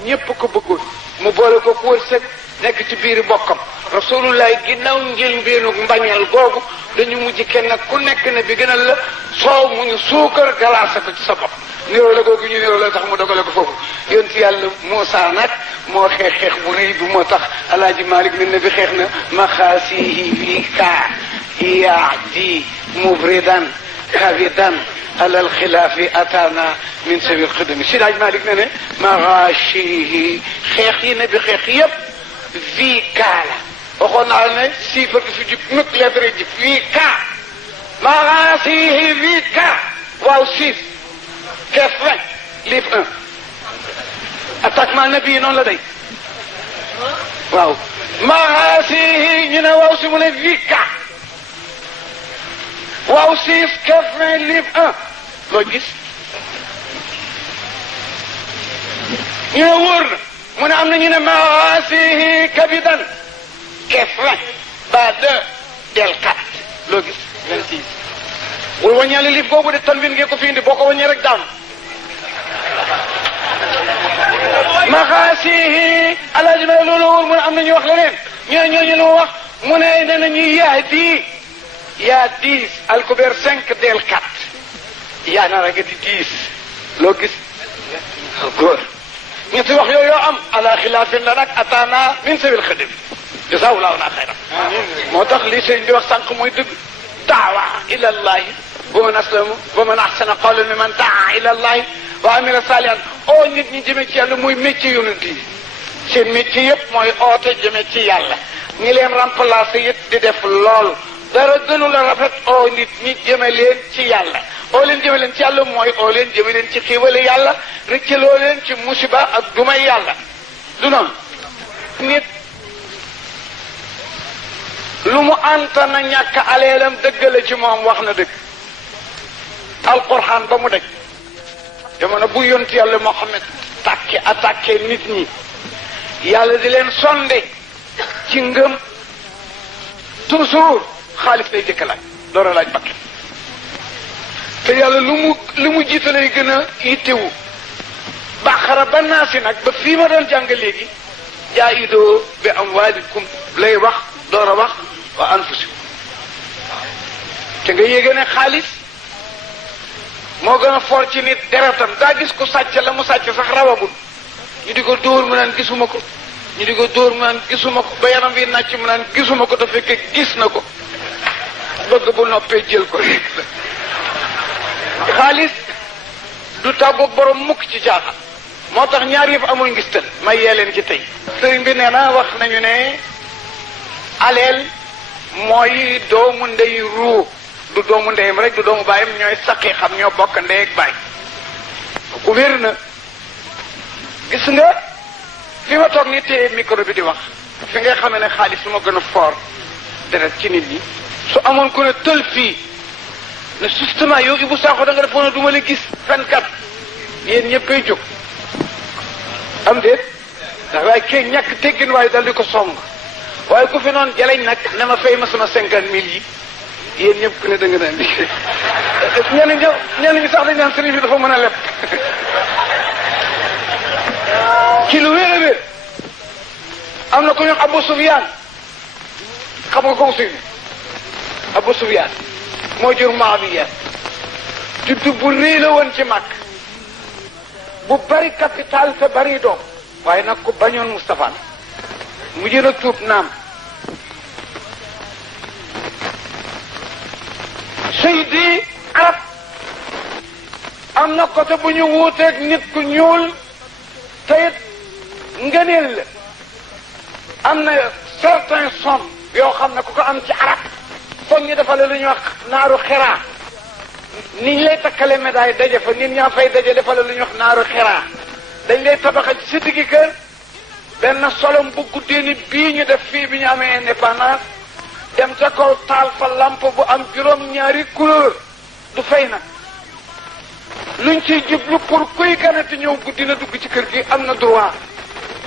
ñépp ko bëggoon mu boole ko ku wërsëg nekk ci biiri bokkam rasulullah ginnaaw njëlbéenu mbañeel googu dañu mujj kenn ku nekk ne bi gënal la soow mu ñu suukar galaase ko ci sa bopp niroo la googu ñu niroo la tax mu dogale ko foofu yonent yàlla Muusaa nag moo xeex bu rëy bi moo tax alaaji Malik min na bi xeex na maxaasihi fii kaa yaadi mubridan kabidan alal xilaafi ataana min sabil xidami si daaj Malik ne ne maxaasihi xeex yi ne bi xeex yépp fii kaa la waxoon naa ne chiffre bi fi jub nag lettre ji fii kaa maxaasihi fii kaa waaw 6 keef 20 livre 1 attaquement nabi noonu la day waaw maxaasihi ñu ne waaw si mu ne fii kaa waaw 6 keef 20 livre 1 loo gis ñu ne wóor na mu ne am na ñu ne maxaasihi kabidan keef 20 ba 2 del 4 loo gis 26 bul wàññeele liif boobu de tanwin ngeen ko fi indi boo ko wàññee rek daanu maxaasihi alaaji ma loolu wóor mu ne am na ñu wax leneen ñooñu lu wax mu ne nee na ñuy yaa 10 alkubeer 5 del 4 yaa na rek di 10 loo gis góor ñetti wax yooyu am ala xilaafin la nag ataana min sabil xadim jazaawullahu xayran moo tax li sëñ di wax sànq mooy dëgg daawa ila llahi wa man aslama wa man ahsana qawlan mimman daa ila llahi wa amila salihan oo nit ñi jëme ci yàlla muy métier yonent yi seen métier yëpp mooy oote jëme ci yàlla ñi leen remplacer it di def lool dara gënu la rafet oo nit ñi jëme leen ci yàlla oo leen jëme leen ci yàlla mooy oo leen jëme leen ci xiiwale yàlla rëccaloo leen ci musiba ak dumay yàlla du noonu nit lu mu antana ñàkk aleelam dëgg la ci moom wax na dëgg alquran ba mu daj jamono bu yonent yàlla Muhammad attaqué nit ñi yàlla di leen sonde ci ngëm toujours xaalis lay jëkk laaj door a laaj bakkan te yàlla lu mu jiite lay gën a yittewu baqara ba naasi nag ba fii ma doon jàng léegi jaayidoo bi amwaalikum lay wax door a wax wa anfusikum te nga yéege ne xaalis moo gën a for ci nit deretam daa gis ku sàcc la mu sàcc sax rawagul ñu di ko dóor mu naan gisuma ko ñu di ko dóor mu naan gisuma ko ba yaram wi nàcc mu naan gisuma ko te fekkee gis na ko bëgg bu noppee jël ko xaalis du tàggoog borom mukk ci caaxaan moo tax ñaar yëpp amul ngistal may yee leen ci tey sëriñ bi nee na wax nañu ne aleel mooy doomu ndey ruu du doomu ndeyam rek du doomu baayam ñooy saqi xam ñoo bokk ndey ak baay ku wér na gis nga fi ma toog ni téye micro bi di wax fi ngay xamee ne xaalis su ma gën a fort deret ci nit ñi su amoon ku ne tël fii ne justement yow Ibou Sakho da nga defoon na du ma la gis fenkat yéen ñëppay jóg am déet ndax waaye kee ñàkk teggin waaye dal di ko song waaye ku fi noonu jaleñ nag ne ma fay ma sama 50 000 yi yéen ñëpp ku ne da nga naan liggéey ñenn ñi sax dañ naan sëriñ bi dafa mën a leb ci lu wér a wér am na ku ñu Abu Sufyaan xam nga ko suy Abu Sufyaan moo jur Muawiya juddu bu rëy la woon ci mag bu bari capital te bari doom waaye nag ku bañoon Moustapha mu jën a tuub naam Seydi arab am na côté bu ñu wuuteeg nit ku ñuul te it ngëneel la am na certain somme yoo xam ne ku ko am ci arab foog ñu defal lu ñuy wax naaru xiraa ni ñu lay takkale médaille daje fa nit ñaa fay daje defal lu ñuy wax naaru xiraa dañ lay tabaxal ci sa diggi kër benn solom bu guddee ni bii ñu def fii bi ñu amee indépendance dem ca kaw taal fa lampe bu am juróom-ñaari couleur du fay nag luñ ciy jublu pour kuy ganati ñëw guddi na dugg ci kër gi am na droit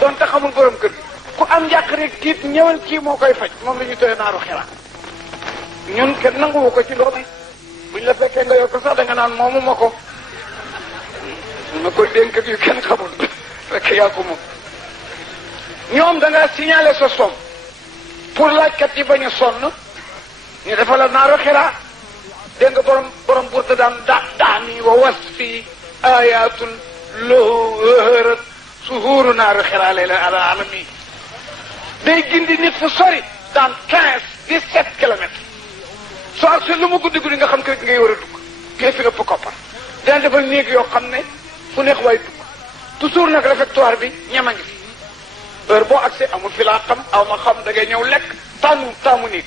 donte xamul borom kër gi ku am njàq rek tiit ñëwal kii moo koy faj moom la ñu tëye naaru xiraa ñun kenn nanguwu ko ci loolu buñ la fekkee nga yor ko sax da nga naan moomu ma ko ma ko dénk yu kenn xamul fekk yaa ko moom ñoom da ngaa signaler sa somme pour laajkat yi bañ a sonn ñu dafa la naaru xiraa dégg nga borom burta daan daani wa was fii ayatun lahu hërat suhuuru naaru xiraa lay la ala alami day gindi nit fu sori dans 15-17 kilomètres soo ak lu mu guddi guddi nga xam que ngay war a dugg kii fi ëpp koppar daan defal néeg yoo xam ne fu neex waay dugg toujours nag réfectoire bi ñema ngi fi heure boo accès amul fi laa xam aw ma xam da ngay ñëw lekk taamu néeg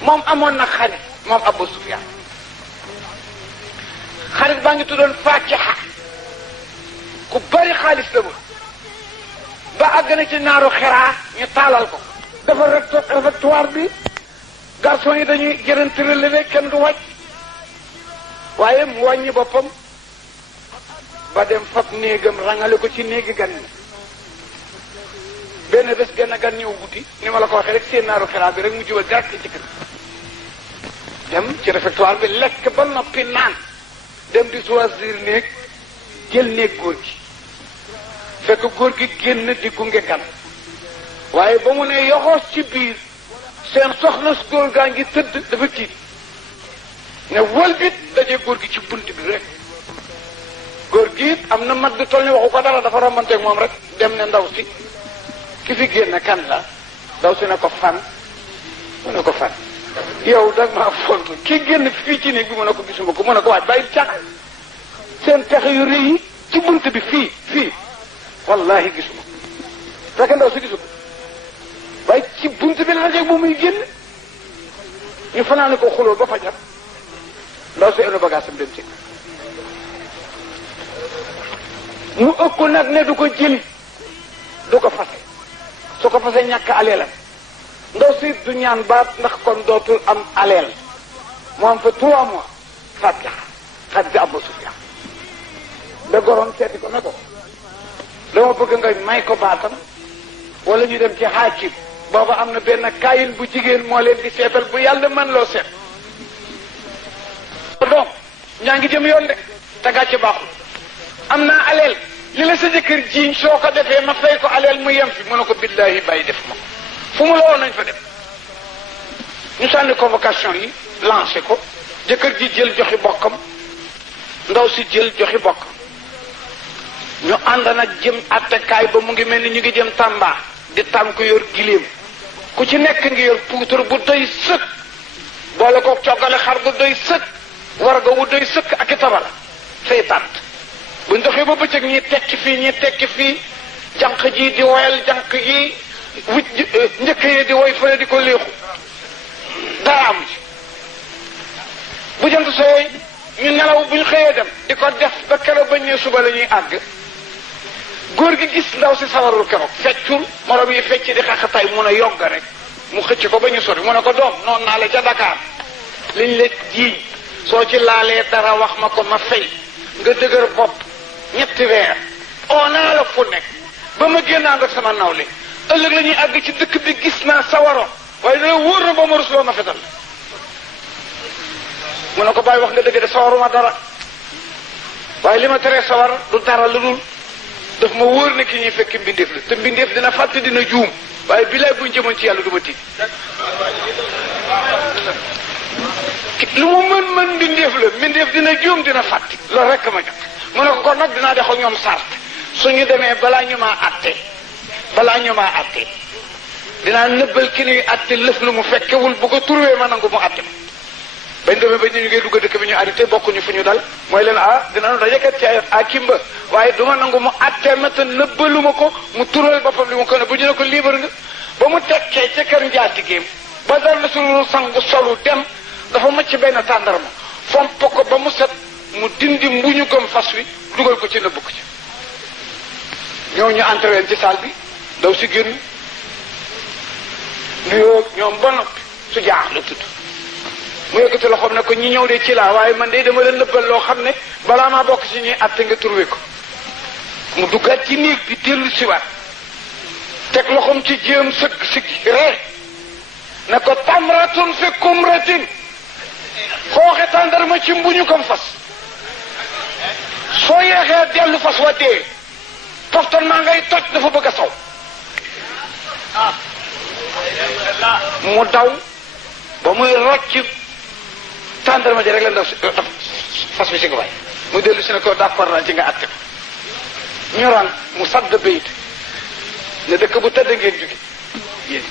moom amoon na xarit moom Abu Sufyaan xarit baa ngi tuddoon Faakiha ku bari xaalis la ba àgg na ci naaru xiraa ñu taalal ko dafa réfectoire bi garçon yi dañuy jërënti relevé kenn du wàcc waaye mu wàññi boppam ba dem fab néegam rangale ko ci néegi gan ñi benn bés gën a gan ñëw guddi ni ma la ko waxee rek seen naaru xiraa bi rek mu jubal direct ci kër dem ci réfectoire bi lekk ba noppi naan dem di choisir néeg jël néeg góor gi fekk góor gi génn di gunge gan waaye ba mu ne yoxoos ci biir seen soxna su góor gaa ngi tëdd dafa tiit ne wëlbit daje góor gi ci bunt bi rek góor gi am na mag di toll ni waxu ko dara dafa rombanteeg moom rek dem ne ndaw si ki fi génn kan la ndaw si ne ko fan mu ne ko fan yow dag maa fontu ki génn fii ci néeg bi mu ne ko gisuma ko mu ne ko waaj bàyyi caaxaan seen pexe yu rëy yi ci bunt bi fii wallahi gisuma fekk ndaw si gisu ko waaye ci bunt bi la dajeeg moom muy génn ñu fanaane ko xuloo ba fajar ndaw si enu bagaasam dem ci mu ëpp nag ne du ko jëli du ko fase su ko fase ñàkk aleelam ndaw si du ñaan baat ndax kon dootul am aleel mu am fa 3 mois Fatiha xarit Abu Sufyaan da goroon seeti ko ne ko dama bëgg nga may ko baatam wala ñu dem ci xaakim booba am na benn kaayin bu jigéen moo leen di seetal bu yàlla mën loo seet donc ñaa ngi jëm yoon de te gàcce baaxul am naa aleel li la sa jëkkër jiiñ soo ko defee ma fay ko aleel mu yem fi mu ne ko billaahi bàyyi def ma fu mu la woon nañ fa dem ñu sànni convocation yi lancé ko jëkkër ji jël joxi bokkam ndaw si jël joxi bokkam ñu ànd nag jëm attekaay ba mu ngi mel ni ñu ngi jëm Tamba di tànk yor giléem ku ci nekk ngi yor puutar bu doy sëkk boole ko coggale xar bu doy sëkk warga wu doy sëkk ak i tabala fay tànt buñ doxee ba bëccëg ñi tekki fii jànq ji di woyal jànq yi njëkk yi di woy fële di ko léexu dara am ci bu jant sooy ñu nelaw bu ñu xëyee dem di ko def ba keroog bañ ne suba la ñuy àgg góor gi gis ndaw si sawarul keroog feccul morom yi fecc di xaxataay mun a yogg rek mu xëcc ko ba ñu sori mu ne ko doom noonu naa la ca Dakar liñ la jiiñ soo ci laalee dara wax ma ko ma fay nga dëgër bopp 3 weer oo naa la fu nekk ba ma génnaan rek sama nawle ëllëg la ñuy àgg ci dëkk bi gis naa sawaro waaye dina wóor na ba ma rusloo ma fetal mu ne ko bàyyi wax nga dëgg de sawaruma dara waaye li ma teree sawar du dara lu dul daf ma wóor ne ki ñuy fekk mbindeef la te mbindeef dina fàtte dina juum waaye bilaay buñ jëmoon ci yàlla du ma tiit lu mu mën mbindeef dina juum dina fàtte loolu rek ma jox mu ne ko kon nag dinaa def ak ñoom sart suñu demee balaa ñu maa atte dinaa nëbbal ki ñuy atte lëf lu mu fekkewul bu ko turwee ma nangu mu atte ma bañ demee ba ñu ngi dugg dëkk bi ñu arrêté bokkuñu fu ñu dal mooy leen dinañu dajekat ci ay kimba waaye duma nangu mu atte ma te nëbbalu ma ko mu turwee boppam li mu ko ne bu ñu ne ko liibar nga ba mu tekkee ca kër njaatigéem ba dal na suñu sangu solu dem dafa macc benn tàndarma fomp ko ba mu set mu dindi mbuñu gëm fas wi dugal ko ci nëbb ko ci ñoo ñu entré ci salle bi daw si génn nuyoo ñoom ba noppi su jaax la tudd mu yëkkati loxoom ne ko ñi ñëw de ci laa waaye man de dama leen nëbbal loo xam ne balaa maa bokk ci ñuy atte nga turwe ko mu duggaat ci néeg bi dellu siwaat teg loxoom ci jéem sëgg siggi ree ne ko tamratun fi kumratin xooxe tàndarma ci mbuñu kom fas soo yeexee dellu fas wa dee poftan maa ngay toj dafa bëgg a saw mu daw ba muy rocc tàndarma ji rek la ndaw fas bi si nga waay mu dellu si ne ko d'accord naa ci nga atte ko ñoraan mu sadd bayit ne dëkk bu tëdd ngeen jóge yéen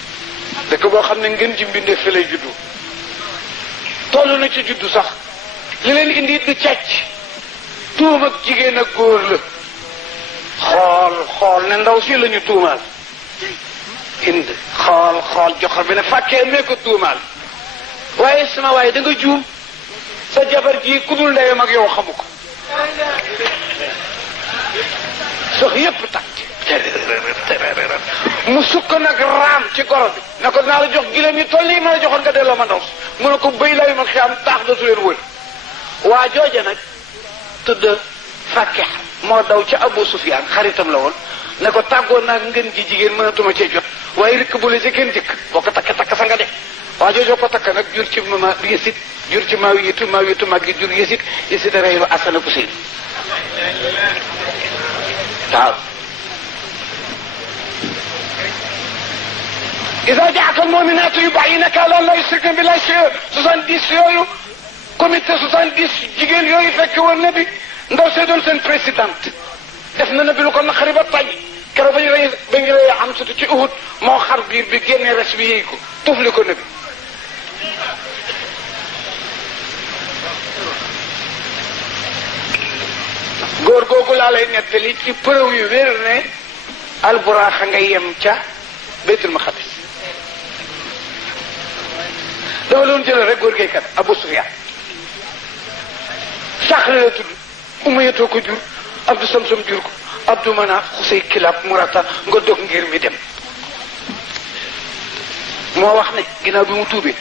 dëkk boo xam ne ngeen ji mbindee fi lay juddu toll na ci juddu sax li leen indi it du càcc tuum ak jigéen ak góor la xool ne ndaw si la ñu tuumaal indi xool joxar bi ne fàkkee mee ko tuumaal waaye sama waaye da nga juum sa jabar ji ku dul ndeyam ak yow xamu ko sox yépp takk mu sukk nag raam ci goro bi ne ko dinaa la jox gileem yi toll yi ma la joxoon nga delloo ma ndaw si mu ne ko bëy lay ma xiyam taax dootu leen wër waa jooja nag tëdd fàkke moo daw ca Abu Sufyaan xaritam la woon ne ko tàggoon naa ngeen ji jigéen mënatuma cee jot waaye rikk bu la ci kenn jëkk boo ko takk sa nga de waa joojoo ko takk nag jur ci ma Yasid jur ci Maawiyetu mag gi jur Yasid a reylu Asan ak Useyn waaw إذا جاءك المؤمنات يبعينك على لا يشركن بالله شيئا 70 yooyu comité 70 jigéen yooyu fekk woon na bi ndaw see doon seen présidente def na bi lu ko naqari ba tàyyi keroog ba ñu rey am sutu ci Uhud moo xar biir bi génnee res bi yéy ko tufli ko na bi góor googu laa lay nettali ci preuve yu wér ne alburaaxa nga yem ca Baytul Maqdis dama doon jël rek góor gaykat Abu Sufyaan Saxr la tudd Umayyatoo ko jur Abdu Samsam jur ko Abdu Manaaf Xusay Kilaab Murata nga dog ngir mi dem moo wax ne ginnaaw bi mu tuubee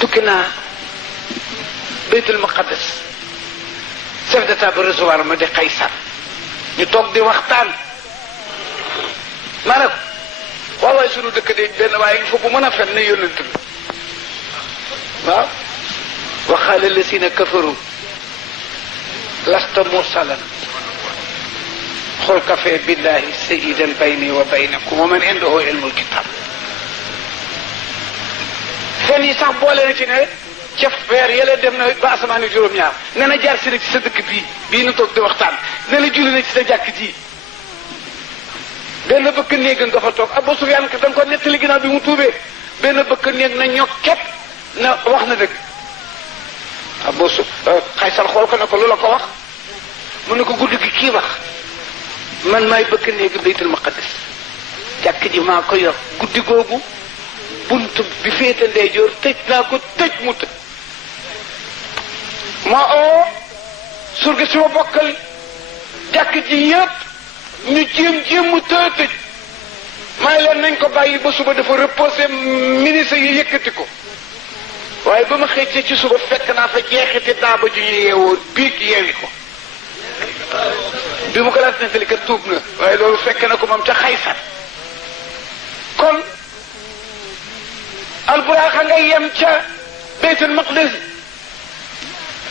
tukki naa Baytul Maqdis chef d'état ba recevoir ma di Qaysar ñu toog di waxtaan maanaam waaye sunu dëkk de benn waaye il faut bu mën a fen ne yónnent bi waaw wa qaala llazina kafaru lasta mursalan xul kafe billahi sayyidan bayni wa baynakum wa man indahu ilmul kitab fen yi sax boole na ci ne ca weer yële dem na ba asamaan juróom-ñaar nee na jaar si na ci sa dëkk bii nu toog di waxtaan nee na julli na ci sa jàkk ji benn bëkk néeg nga fa toog Abu Sufyaan da nga ko nettali ginnaaw bi mu tuubee benn bëkk néeg na ñokket na wax na dëgg Abu Xaysar xool ko ne ko lu la ko wax mu ne ko guddi gi kii wax man maay bëkk néegi Baytul Maqdis jàkk ji maa ko yor guddi googu bunt bi féete ndeyjoor tëj naa ko tëj mu tëj ma oo surga si ma bokkal jàkk ji yëpp ñu jéem mu tëj may leen nañ ko bàyyi ba suba dafa reposé ministre yi yëkkati ko waaye ba ma xëccee ci suba fekk naa fa jeexiti daaba ju ñu yeewoo biig yeewi ko bi mu ko laat nettali kat tuub na waaye loolu fekk na ko moom ca Xaysar kon alburaaxa nga yem ca Baytul Maqdis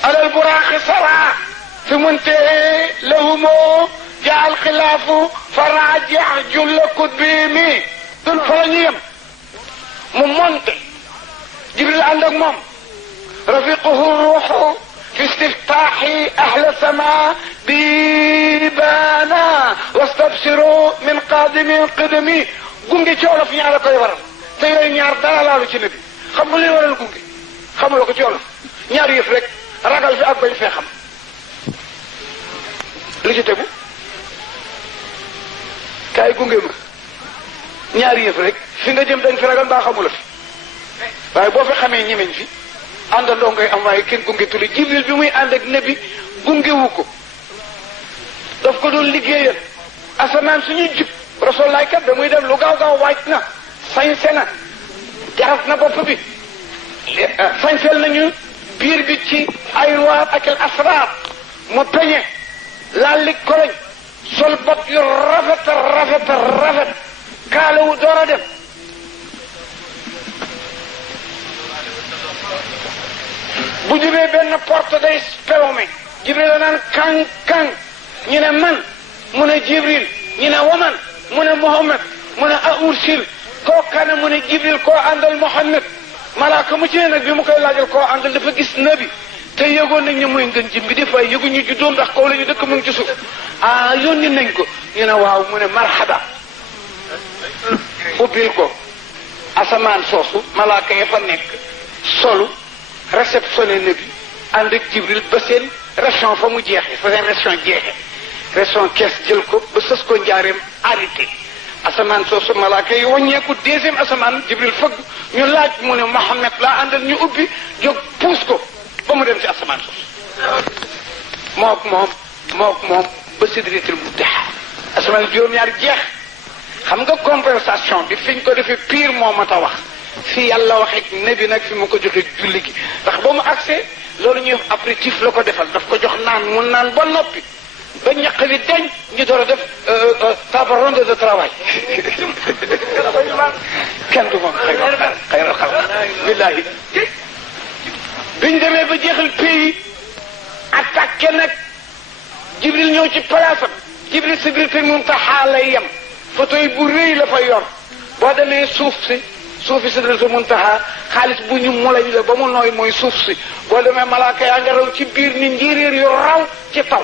alal buraaxi sara fi muntahi lahumoo jaal xilaafu faraajeex julla kutbi mi dul fa la ñu yem mu monte Jibril ànd ak moom rafiquhu ruuxu fi istiftaaxi ahla sama bibaana wastabsiru min qaadimin qidami gunge ci olof ñaar la koy waral te yooyu ñaar dara laalu ci nabi xam nga li waral gunge xamuloo ko ci olof ñaar yëf rek ragal fi ak bañ fee xam lu ci tegu kaay gunge ma ñaar yëf rek fi nga jëm dañ fi ragal mbaa xamula fi waaye boo fi xamee ñemeñ fi àndandoo ngay am waaye kenn gunge tuli Jibril bi muy ànd ak nabi gungewu ko daf ko doon liggéeyal asamaan suñuy jub Rasulullah kat da muy dem lu gaaw gaaw wàcc na sañse na jaxas na bopp bi sañsel nañu biir bi ci ay noir ak al asrar mu peñe lalli koloñ sol bot yu rafet kaalawu door a dem bu jubee benn porte day spelome Jibril la naan kang ñu ne man mu ne Jibril ñu ne waman mu ne Muhammad mu ne a ursil koo kana mu ne Jibril koo àndal Muhammad malaaka mu ci ne nag bi mu koy laajal koo àndal dafa gis nabi te yëgoon nañ ne mooy ngën ji bi dafay yëguñu juddoom ndax kaw la ñu dëkk mu ngi ci suuf yónni nañ ko ñu ne waaw mu ne marhaba ubbil ko asamaan soosu malaaka ya fa nekk solu réceptionné nabi ànd ak Jibril ba seen ration fa mu jeexee fa seen ration jeexee ration kees jël ko ba sës ko njaareem arrêté asamaan soosu malaaka yi wàññeeku deuxième asamaan Jibril fëgg ñu laaj mu ne Muhammad laa àndal ñu ubbi jóg puus ko ba mu dem ci asamaan soosu mook moom ba sidratul muntaha asamaan juróom-ñaar jeex xam nga compensation bi fiñ ko defee pire moo mat a wax fi yàlla waxee nabi nag fi mu ko joxe julli gi ndax ba mu accès loolu ñuy apéritif la ko defal daf ko jox naan mu naan ba noppi ba ñaq bi dañ ñu door a def table ronde de travail kenn du moom xayral xalq billahi biñ demee ba jeexal pays attaqué nag Jibril ñëw ci palaasam Jibril sidratul muntaha lay yem photo yi bu rëy la fa yor boo demee suufi sidratul muntaha xaalis bu ñu mulañ la ba mu nooy mooy suuf si boo demee malaaka yaa nga raw ci biir ni njéeréer yu raw ci taw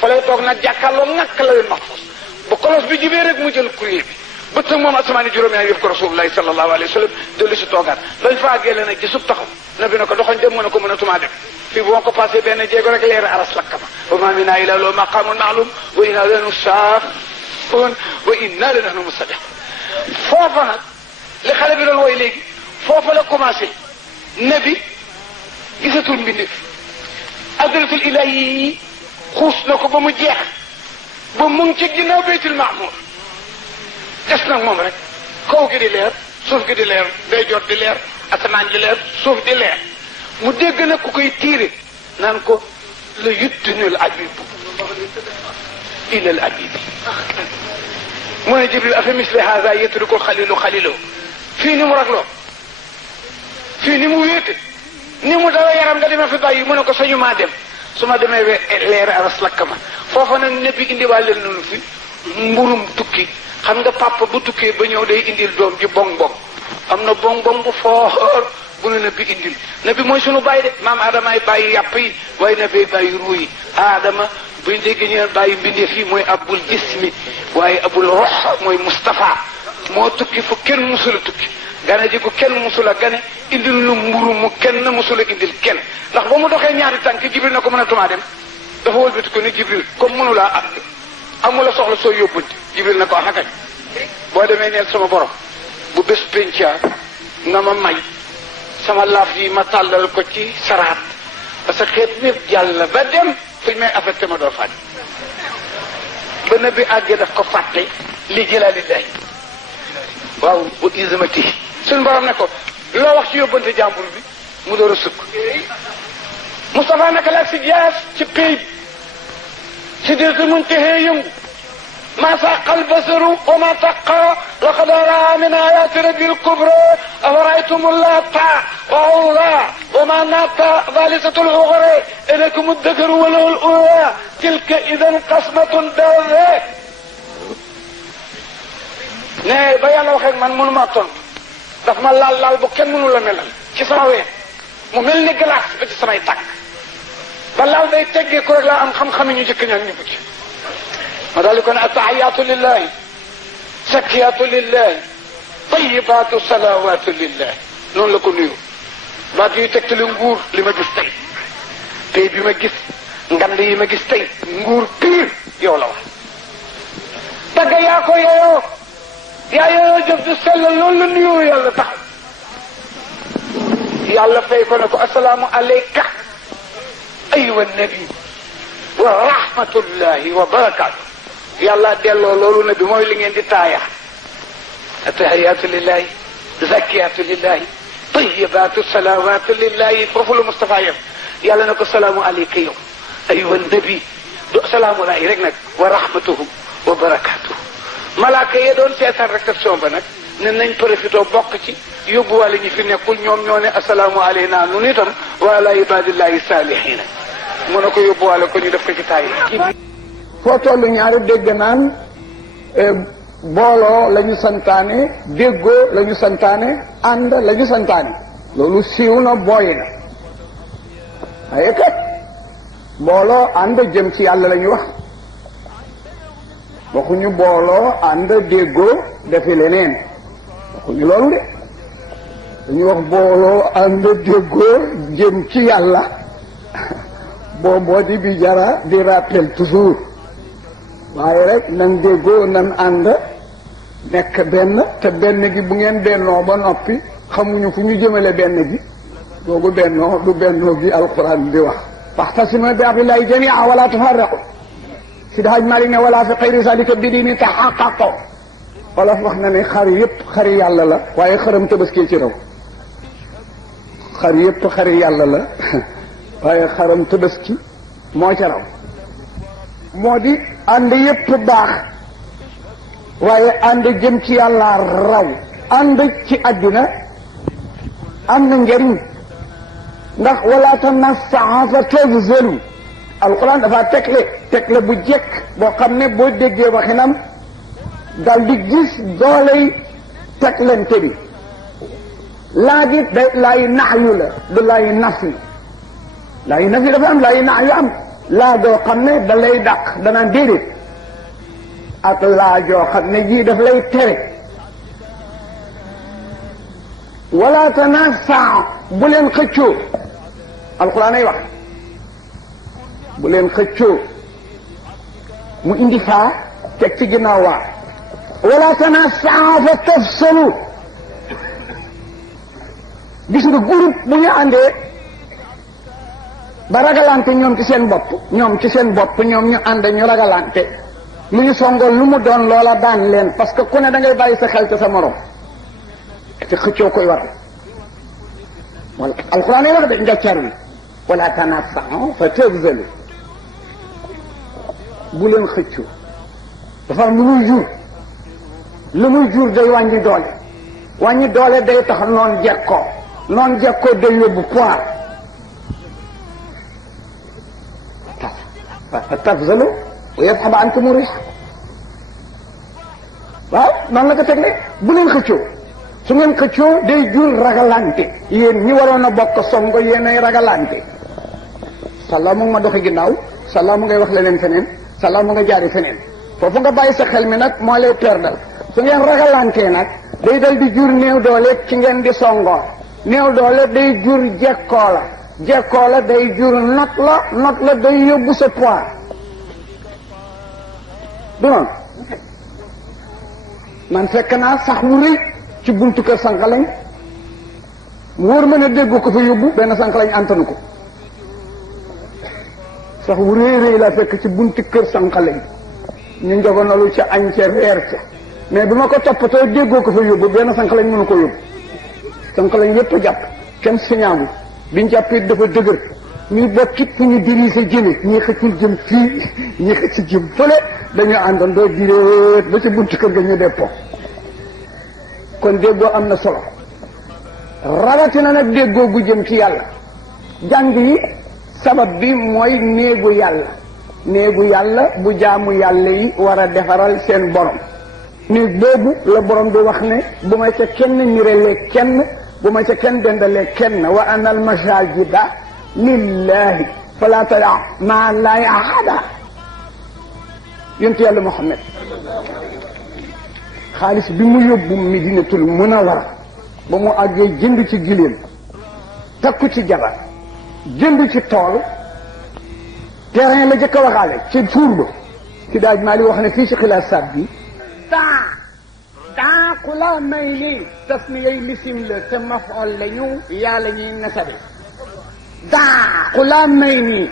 fa lay toog nag jàkkaarloo ngàkk la leen mahfuz ba kolos bi jibee rek mu jël courrier bi bëtt moom asamaani juróom-ñaar yëf ko rasulullahi sallallahu alayhi wa sallam dellu si toogaat bañ fa àggee la nag gisub taxaw nabi na ko doxañ dem mu ne ko mënatumaa dem fii bu ma ko passé benn jéego rek leer aras lakkama wa ma minna illa lahu maqamun ma'lum wa inna lanu saafun wa inna lanahnu musabbihun foofa nag li xale bi doon woy léegi foofa la commencé nabi gisatul mbindeef adratul ilahi xuus na ko ba mu jeex ba mu ngi ci ginnaaw baytul maamur des nag moom rek kaw gi di leer suuf gi di leer day jot di leer asamaan di leer suuf di leer mu dégg nag ku koy tiire naan ko la yuddinul abibu ilal abibi mu ne Jibril afa misli hada yetruku xalilu xalilo fii ni mu ragloo fii ni mu wéete ni mu dara yaram nga dima fi bàyyi mu ne ko sañu maa dem su ma demee leer aras lakk ma foofa nag nebbi indiwaale nañu fi mburum tukki xam nga papa bu tukkee ba ñëw day indil doom ji bong bong am na bong bong bu foor bu nu nabi indil nabi mooy sunu bàyyi de maam Adamaay bàyyi yàpp yi waaye nabi bàyyi ruu yi Adama buñ dégg ñu bàyyi mbindeef yi mooy abul jismi waaye abul rox mooy Moustapha moo tukki fu kenn musula tukki gane ji ko kenn musula gane indil lu mburu mu kenn musula indil kenn ndax ba mu doxee ñaari tànk Jibril na ko mën a tumaa dem dafa wëlbati ko ni Jibril comme mënulaa am amula soxla soo yóbbante Jibril na ko axakañ boo demee neel sama borom bu bés pénca nga ma may sama laaf yi ma tàllal ko ci saraat parce que xeet ñëpp jàll ba dem fuñ may affecté ma doo fàtte ba na bi àggee daf ko fàtte li jëlaalillahi waaw bu ismati suñ borom ne ko loo wax ci yóbbante jàmbur bi mu door a sukk Moustapha naka la si jaas ci pay bi si dirtu muntahee yëngu ما ساق البصر وما تقى لقد رأى من آيات ربي الكبرى أفرأيتم اللات وعوضا وما نات ثالثة العغرى إنكم الذكر وله الأولى تلك إذا قسمة ضيزى ne ba yàlla waxee man mënu maa tontu daf ma laal bu kenn mënu la melal ci sama ween mu mel ni glace ba ci samay tànk ba laal day teggee ko rek laa am xam-xam ñu jëkk ñaan ñu ko ci ma daal di ko ne attahiyaatu lillahi sakkiyaatu lillahi tayibaatu salawaatu lillahi noonu la ko nuyu baat yuy tegtali nguur li ma gis tey tey bi ma gis ngand yi ma gis tey nguur pire yow la wax tagga yaa ko yeyoo yaa yeyoo jëf du sell loolu la nuyoo yàlla tax yàlla fay ko ne ko asalaamu aleyka aywa nabi wa rahmatullahi wa barakaatu yàlla delloo loolu nabi mooy li ngeen di taaya atahiyaatu lillahi zakiyatu lillahi tayibaatu salawaatu lillahi foofu la Moustapha yem yàlla na ko salaamu aleyka yow aywa nabi do salaamu laay rek nag wa rahmatuhu wa barakaatuhu malaaka yi doon seetaan réception ba nag ne nañ profité bokk ci yóbbuwaale ñi fi nekkul ñoom ñoo ne asalaamu aleyna nun itam wa ala ibadillahi saalihiina mu ne ko yóbbuwaale ko ñu def ko ci taay foo tollu ñaari dégg naan booloo la ñu santaane déggoo la ñu santaane ànd la ñu santaane loolu siiw na booy na waaye kat booloo ànd jëm ci yàlla la ñu wax waxuñu booloo ànd déggoo defi leneen waxuñu loolu de dañu wax booloo ànd déggoo jëm ci yàlla booboo di bi jara di rappel toujours waaye rek nan déggoo nan ànd nekk benn te benn gi bu ngeen bennoo ba noppi xamuñu fu ñu jëmale benn gi googu bennoo du bennoo gi alquran di wax waxtasimu bi hablillahi jamii'an wala tafarraqu si daaj Malik ne wala fi xayri zalika bi diini tahaqqaqu wala wax na ne xar yëpp xari yàlla la waaye xaram tabaski ci raw xar yëpp xari yàlla la waaye xaram tabaski moo ca raw moo di ànd yëpp baax waaye ànd jëm ci yàlla raw ànd ci àddina am na njëriñ ndax wala tanaza'u fa tafzalu alquran dafa tegle bu jekk boo xam ne boo déggee waxinam dal di gis dooley teglante bi laa gi day laayi naxyu la du laayi nafi laayi nafi dafa am laayi naxyu am laa joo xam ne da lay dàq danaan déedéet ak laa joo xam ne jii daf lay tere wala tanaza'u bu leen xëccoo alquran ay wax bu leen xëccoo mu indi faa teg ci ginnaaw waa wala tanaza'u fa tafsalu gis nga groupe bu ñu àndee ba ragalante ñoom ci seen bopp ñoom ñu ànd ñu ragalante lu ñu songoon lu mu doon loola daan leen parce que ku ne da ngay bàyyi sa xel ci sa morom te xëccoo koy waral wala alquran yi wax de njaccar wi wala tanaza'u fa tafsalu bu leen xëccoo dafa am lu muy jur day wàññi doole day tax noon jekkoo day yóbbu poir fa tafzalu wa yadhhab ankum riih waaw noonu la ko tegle bu leen xëccoo su ngeen xëccoo day jur ragalante yéen ñi waroon a bokk songo yéen ay ragalante sàllaa mu ngi ma doxi ginnaaw sàllaa mu ngay wax leneen feneen sàllaa mu nga jaari feneen foofu nga bàyyi sa xel mi nag moo lay perdal su ngeen ragalantee nag day dal di jur néew doole ci ngeen di songoo néew doole day jur jekkoo la day jur not la day yóbbu sa poids du noonu man fekk naa sax wu rëy ci buntu kër sànqalañ mu wóor ma ne déggu ko fa yóbbu benn sànqalañ antanu ko sax wu rëy la fekk ci buntu kër sànqalañ ñu njogonalu ca añ ca reer ca mais bi ma ko toppatoo déggoo ko fa yóbbu benn sànqalañ mënu ko yóbbu sànqalañ yépp a jàpp kenn siñaagu biñ jàppee dafa dëgër ñuy bokkit fu ñu diri sa jëme ñii xëccul jëm fii ñii xëcc jëm fële dañu àndandoo diréet ba ci buntu kër ga ñu deppo kon déggoo am na solo rawatina nag déggoo gu jëm ci yàlla jàng yi sabab bi mooy néegu yàlla bu jaamu yàlla yi war a defaral seen borom néeg boobu la borom bi wax ne bu ma ca kenn nirelee kenn bu ma ca kenn dendalee kenn wa anna al masajida lillahi fala tada ma laahi ahada yonent yàlla Muhammad xaalis bi mu yóbbu Medinatul Munawwara ba mu àggee jënd ci giléem takku ci jabar jënd ci tool terrain la jëkk a waxaale ci fuur ba ci daaj maa li wax ne fii ci xilaasaat bi daa xula may nii tasniyay lisim la te mafool la ñu yàlla ñuy nasabe daa xula may nii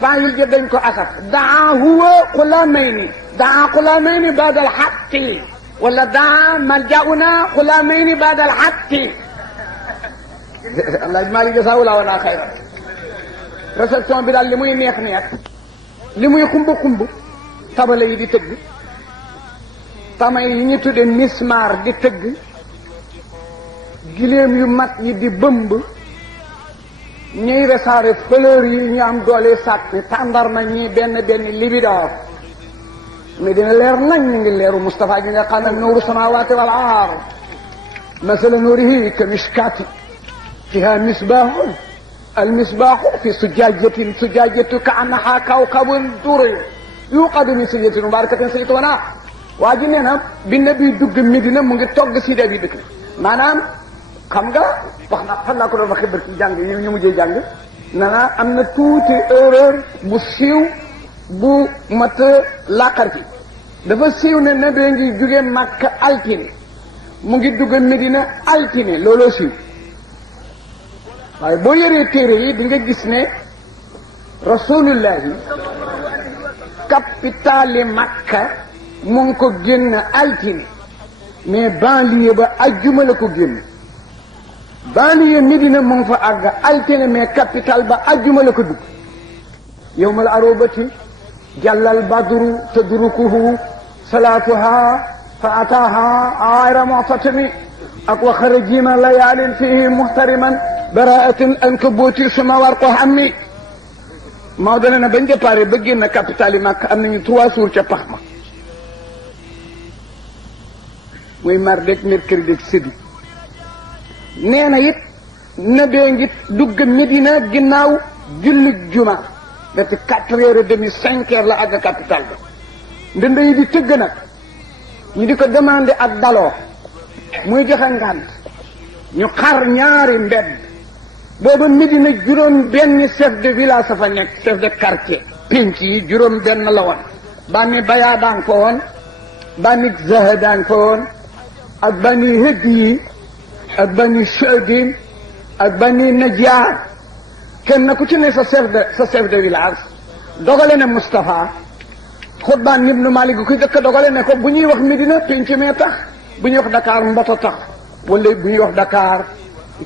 faayil ja dañ ko asaf daa huwa xula may nii daa xula may ni baadal xatti wala daa maljauna xula may ni baadal xatti alaaj maa li jasaawulaa wala xayra réception bi daal li muy neex li muy xumb tabale yi di tëgg tama yi ñu tudde mismar di tëgg giléem yu mag yi di bëmb ñuy resaare fleur yi ñu am doole sàkk tàndarma ñi benn libidoor mais dina leer nañ ñu ngi leeru Moustapha gi nga xam ne nuuru samawati wal ard masala nuurihi ka mishkaati fiha misbahun المصباح في سجاجة كأنها كوكب دري يوقد من سجاجة مباركة سيتونا waa ji nee na bi nabi dugg Medina mu ngi togg Sidi Abi Bakr maanaam xam nga wax na fan laa ko doon waxee barki jàng yi ñu mujjee jàng nana am na tuuti erreur bu siiw bu mat laqar ci dafa siiw ne nabi ngi jóge Makka altine mu ngi dugg Medina altine looloo siiw waaye boo yoree téere yi di nga gis ne rasulullahi capitale Makka mu ngi ko génn altine mais banlieue ba ajjuma la ko génn banlieue Medina mu ngi fa àgg altine mais capitale ba ajjuma la ko dugg yawmal arobati jàllal badru tadrukuhu salaatuha fa ataaha ayra mu'tatimi ak wa xarajina layaalin fihi muhtariman baraatin ankabuuti suma war ko xammi Maodo ne na bañ déparé ba génn capitale yi Makka am nañu 3 jours ca pax ma muy mardi ak mercredi ak jeudi nee na it nabee ngi dugg Medina ginnaaw julli juma dati 4h30 5h la àgg capital ba ndënd yi di tëgg nag ñu di ko demandé ak daloo muy joxe ngànt ñu xar ñaari mbedd booba Medina juróom benn chef de village sa fa nekk chef de quartier pénc yi juróom benn la woon bànni bayaa daan fa woon bànni zaha daan fa woon ak bani hëddi yi ak bani Chadin ak bani Najjar kenn ku ci ne sa chef de village dogale ne Moustapha Xutbaan ibnu Malik ku jëkk dogale ne ko bu ñuy wax Medina penc mee tax bu ñuy wax Dakar mboto tax wala bu ñuy wax Dakar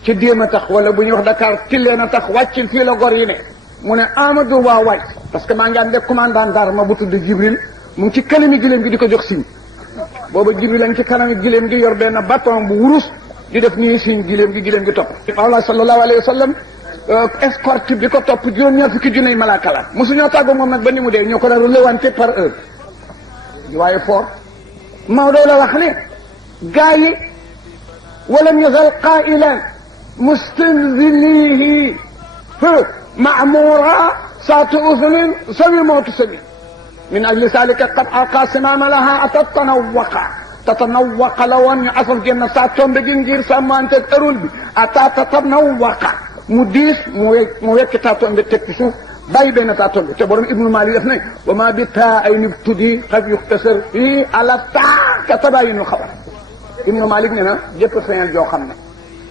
ci déem a tax wala bu ñuy wax Dakar tilleen a tax wàccil fii la gor yi ne mu ne Amadou waa wàcc parce que maa ngi ànd ak commandant d'arme bu tudd Jibril mu ngi ci kanami giléem gi di ko jox siñ booba Jibril lañ ci kanami giléem gi yor benn bâton bu wurus di def nii siñ giléem gi topp Mawla sallallahu alayhi wa sallam escorte bi ko topp juróom-ñaar fukki junne malaaka la mosuñoo tàggoo moom nag ba ni mu dee ñoo ko daal lewante par heure waaye fort Maodo la wax ne gaa yi ولم يزل قائلا مستنزليه معمورا سات أذن سوي موت سبيل من أجل ذلك قد ألقى سنام لها تتنوق لو أن أصل جنة ساتهم بجنجير سامان تترول بي تتنوق مديس مويك تاتهم بتكتشف باي بين تاتهم تبرم ابن مالي اثنين وما بتا أي نبتدي قد يختصر فيه على تا كتباين الخبر ابن مالك نينا جيب سيان جو خمنا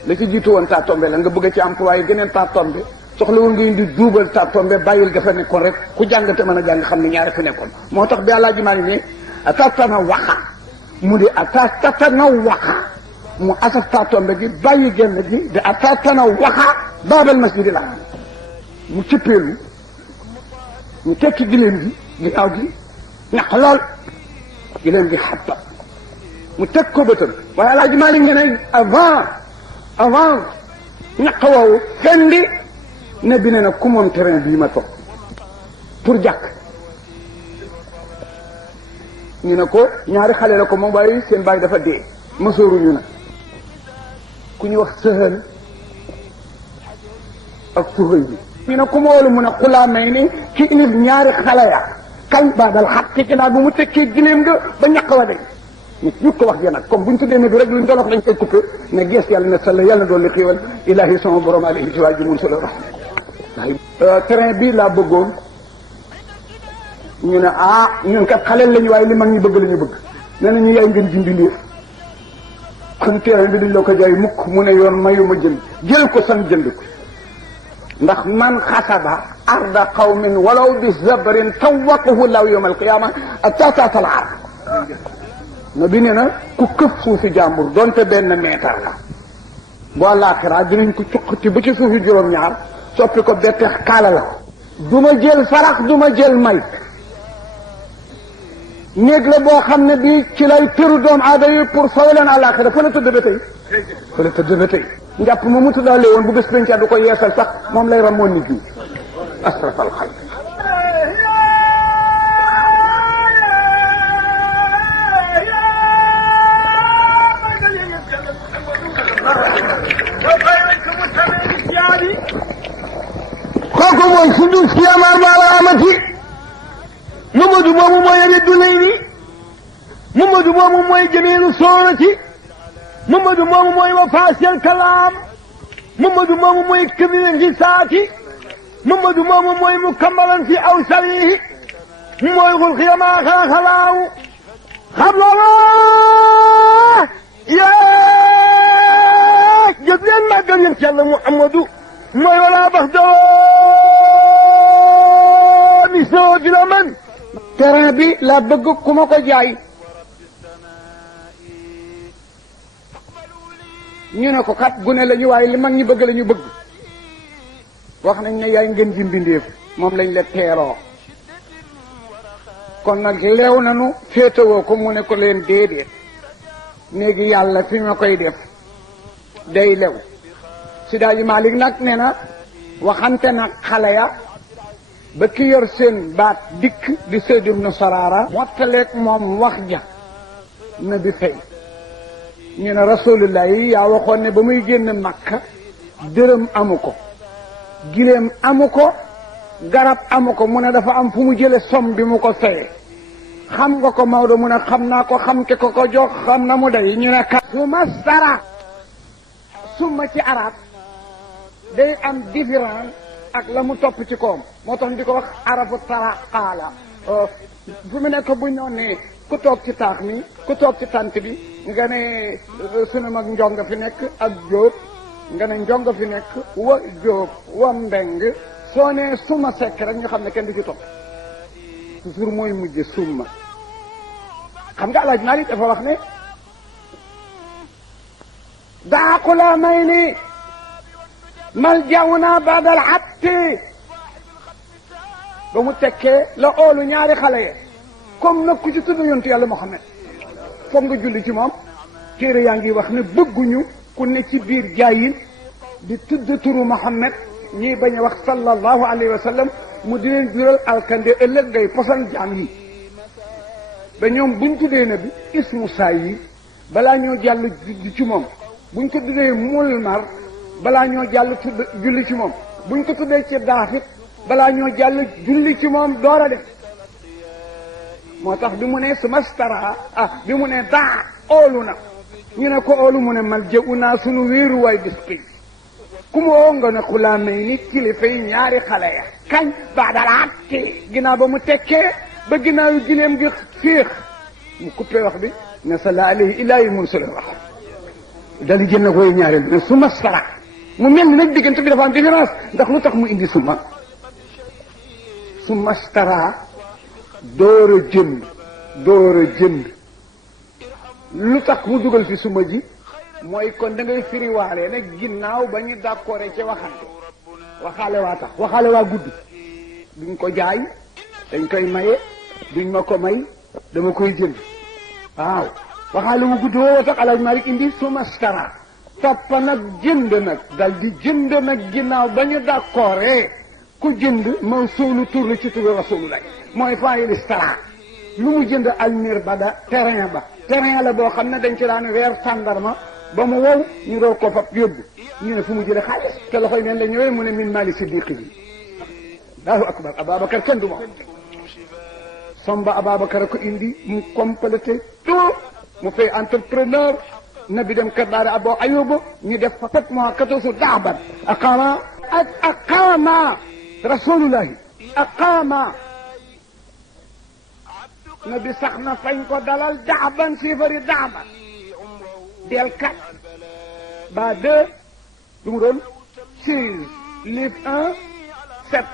li ci jiitu woon taa tombe la nga bëgg ci employé geneen taa tombe soxlawul nga indi duubal taa tombe bàyyil ga fa nekkoon rek ku jàng te mën a jàng xam ne ñaari fi nekkoon moo tax bi àllaa ji maa ne atatana waxa mu di atatana waxa mu asaf taa tombe gi bàyyi genn gi di atatana waxa baabal masjidi la mu cëppeelu ñu tekki gileem gi ginnaaw gi ñaq lool gileem gi xatta mu teg ko bëtam waaye àllaa ji maa ne ne avant ñaq woowu fendi ne bi ne nag ku moom terrain bii ma toog pour jàkk ñu ne ko ñaari xale la ko moom waaye seen baay dafa dee masooruñu nag ku ñu wax sëhal ak tuxëy bi ñu ne ku ma wolu mun a xulaa may ni ci inif ñaari xale ya kañ baadal xaq ci naa bu mu tekkee gileem nga ba ñaq wa de ñu ko wax nag comme buñ tuddee ne bi rek luñ doon wax dañ koy coupé ne gees yàlla ne salla yàlla doon li xiiwal ilahi sama borom alayhi si waa ji mun sala rahma terrain bii laa bëggoon ñu ne ñun kat xaleel lañu waaye li mag ñi bëgg la ñu bëgg nee na ñu yaay ngeen jimbi ndiir kon terrain bi duñ la ko jaay mukk mu ne yoon mayu ma jël ko san jënd ko ndax man xasaba arda qawmin walaw bi zabrin tawaqahu law yawm alqiyama atatatal ar na bi nee na ku këf suufi jàmbur donte benn meetar la bu àllaaxira dinañ ko cuqati ba ci suufi juróom-ñaar soppi ko betteex kaala la ko du ma jël sarax du ma jël may néeg la boo xam ne bii ci lay tëru doom aada yi pour fawe leen àllaaxira fa la tëdd ba tey fa la tëdd ba tey njàpp ma mu tuddaale woon bu bés penca du ko yeesal sax moom lay ramoon nit ñi asrafal xalq kooku mooy sudus kiyamar baala amati Mamadou moomu mooy reddu lay ni Mamadou moomu mooy jëmeelu soonati Mamadou moomu mooy wafaasel kalaam Mamadou moomu mooy këmilen fi saati Mamadou moomu mooy mukammalan fi awsalihi mooy xul xiyamaa xala xalaaw xam loolu jëf leen màggal yéen ci Yàlla Muhammadu mooy wala bax doo mi soo di la man terrain bi la bëgg ku ma ko jaay ñu ne ko kat gune la ñu waaye li mag ñi bëgg la ñu bëgg wax nañ ne yaay ngeen ji mbindeef moom lañ la teeroo kon nag leew nanu féetewoo ko mu ne ko leen déedéet néegi yàlla fi ma koy def day lew si daaji Malik nag nee na waxante nag xale ya ba ki yor seen baat dikk di Sayd ibn Sarara mottaleeg moom wax ja na bi fay ñu ne rasulullah yi yaa waxoon ne ba muy génn Makka dërëm amu ko gileem amu ko garab amu ko mu ne dafa am fu mu jële som bi mu ko feye xam nga ko Maodo mu ne xam naa ko xam ke ko ko jox xam na mu day ñu ne ka suma sara suma ci arab day am différence ak la mu topp ci koom moo tax di ko wax arabu tara xaala fu mu nekk bu ñëw ne ku toog ci taax mi ku toog ci tant bi nga ne sunu mag njong fi nekk ak jóob nga ne njong fi nekk wa jóob wa mbeng soo ne suma sekk rek ñu xam ne kenn du ci topp toujours mooy mujj summa xam nga alaaj Maalik dafa wax ne daaqula may ni mal jaw naa baadal xatti ba mu tekkee la oolu ñaari xale ye comme nag ku ci tudd yontu yàlla Muhammad foog nga julli ci moom téere yaa ngi wax ne bëgguñu ku ne ci biir jaayin di tudd turu Muhammad ñii bañ a wax sallallahu alayhi wa sallam mu di leen jural alkande ëllëg ngay posal jaam yi ba ñoom buñ tuddee na bi ismu saay yi balaa ñoo jàll di ci moom buñ ko tuddee mulmar balaa ñoo jàll tudd julli ci moom buñ ko tuddee ci daafit balaa ñoo jàll julli ci moom door a def moo tax bi mu ne sumastara bi mu ne daa oolu na ñu ne ko oolu mu ne mal jëu naa sunu wéeruwaay bis pénc ku ma woo nga ne xulaa may ni kilifa yi ñaari xale ya kañ baadalaat ki ginnaaw ba mu tekkee ba ginnaaw gileem gi féex mu coupé wax bi ne salla alayhi ilaahi mursala wax dali jël na koy ñaareel ne suma sara mu mel ni nag diggante bi dafa am différence ndax lu tax mu indi suma stara door a jënd lu tax mu dugal fi suma ji mooy kon da ngay firiwaale nag ginnaaw ba ñu d'accord ci waxante waxaale waa tax waxaale waa gudd duñ ko jaay dañ koy maye duñ ma ko may dama koy jënd waaw waxaale wu gudd woo tax Alaaji Malik indi suma stara topp nag jënd nag dal di jënd nag ginnaaw ba ñu d'accord ku jënd mawsuulu tur la ci turu Rasulullah mooy faayil stara lu mu jënd almir ba da terrain la boo xam ne dañ ci daan weer tàndarma ba mu wow ñu doog ko fab yóbbu ñu ne fu mu jële xaalis te loxoy neen la ñëwee mu ne min mali siddiqi bi Allahu akbar Ababacar kenn du ma somba Ababacar ko indi mu complété tout mu fay entrepreneur na bi dem kër daara Abo Ayuba ñu def fa 7 mois 14 daaban aqama rasulullahi aqama na bi sax na fañ ko dalal daaban siifari daaban del 4 ba 2 lu mu doon 6 livre 1 7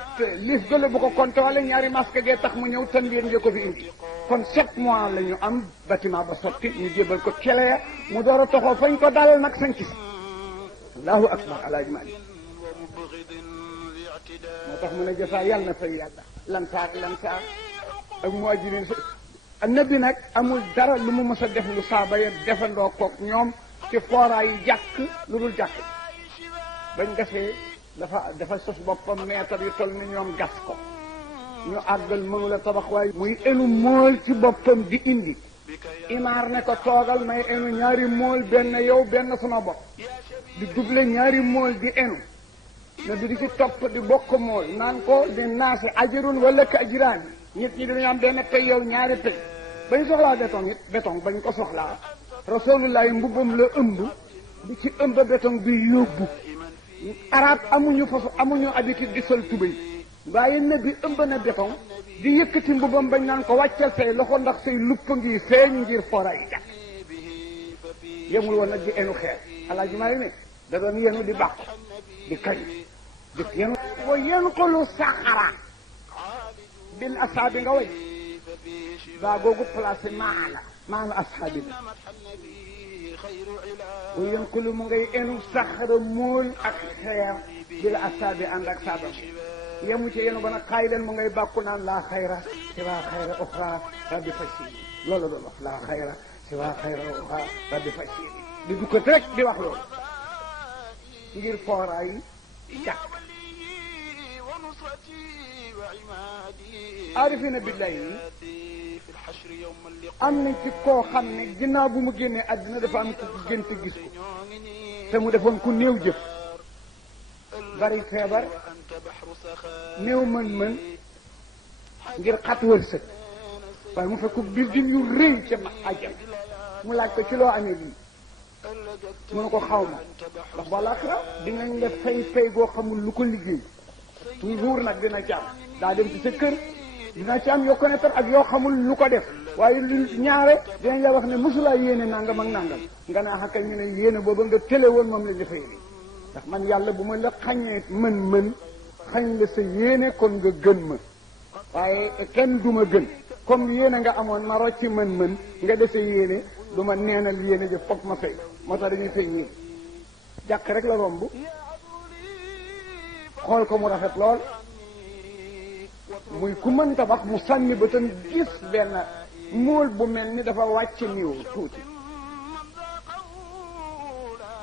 livre gële bu ko compté wala ñaari masque gee tax mu ñëw tan ngeen nga ko fi indi kon 7 mois la ñu am bâtiment ba sotti ñu jébal ko cele mu door a toxoo fañ ko dalal nag sañ ci allahu akbar Alaaji Maalik moo tax mu ne jësaa yàlla na fay yàlla lansaar ak muhajirin annabi nag amul dara lu mu mës a def lu saaba ya defandoo koog ñoom ci fooraa yi jàkk lu dul jàkk bañ gasee dafa sos boppam meetar yu toll ni ñoom gas ko ñu àggal mënu la tabax waaye muy enu mool ci boppam di indi imaar ne ko toogal may enu ñaari mool benn yow benn sama bopp di double ñaari mool di enu ne du di ci topp di bokk mool naan ko di naase ajirun wala ka ajiraan nit ñi dañu am benn pay yow ñaari pay bañ soxlaa béton bañ ko soxlaa rasulullah mbubbam la ëmb di ci ëmb béton bi yóbbu arab amuñu habitude di sol tubéy waaye ne bi ëmb na béton di yëkkati mbubbam bañ naan ko wàccal say loxo ndax say lupp ngi feeñ ngir fora yi jàkk yemul woon nag di enu xeer Alaaji Maalik ne da doon yenu di bàq di kañ di yenu wa yanqulu saxara bil asaabi nga way baa googu placé maana asaabi la wa yanqulu mu ngay enu saxara mool ak xeer bil asaabi ànd ak saabam yemu ci yenu ba nag xaay leen mu ngay bàkku naan laa xayra si waa xayra uxra rabbi fasiri loolu doon wax laa xayra si waa xayra uxra rabbi fasiri di dukkat rek di wax loolu ngir fooraay jàkk aarifina billahi am na ci koo xam ne ginnaaw bu mu génnee àddina dafa am ku gént gis ko te mu defoon ku néew jëf bari feebar néew mën-mën ngir xat wërsëg waaye mu fekk bildin yu rëy ca ajal mu laaj ko ci loo amee lii mu ne ko xaw ma ndax balaa xira dinañ la fay goo xamul lu ko liggéey nguur nag dina ci am daa dem ci sa kër dina ci am yoo connaître ak yoo xamul lu ko def waaye lu ñaare dinañ la wax ne mosulaa yéene nangam ak nangam nga ne xakka ñu ne yéene booba nga télé woon moom lañ dafay nii ndax man yàlla bu ma la xañee mën-mën xañ la sa yéene kon nga gën ma waaye kenn du ma gën comme yéene nga amoon ma rocci mën-mën nga dese yéene du ma neenal yéene jëf foog ma fay moo tax dañuy fay yéene jàkk rek la romb xool ko mu rafet lool muy ku mën tabax mu sànni ba tam gis benn móol bu mel ni dafa wàcc niw tuuti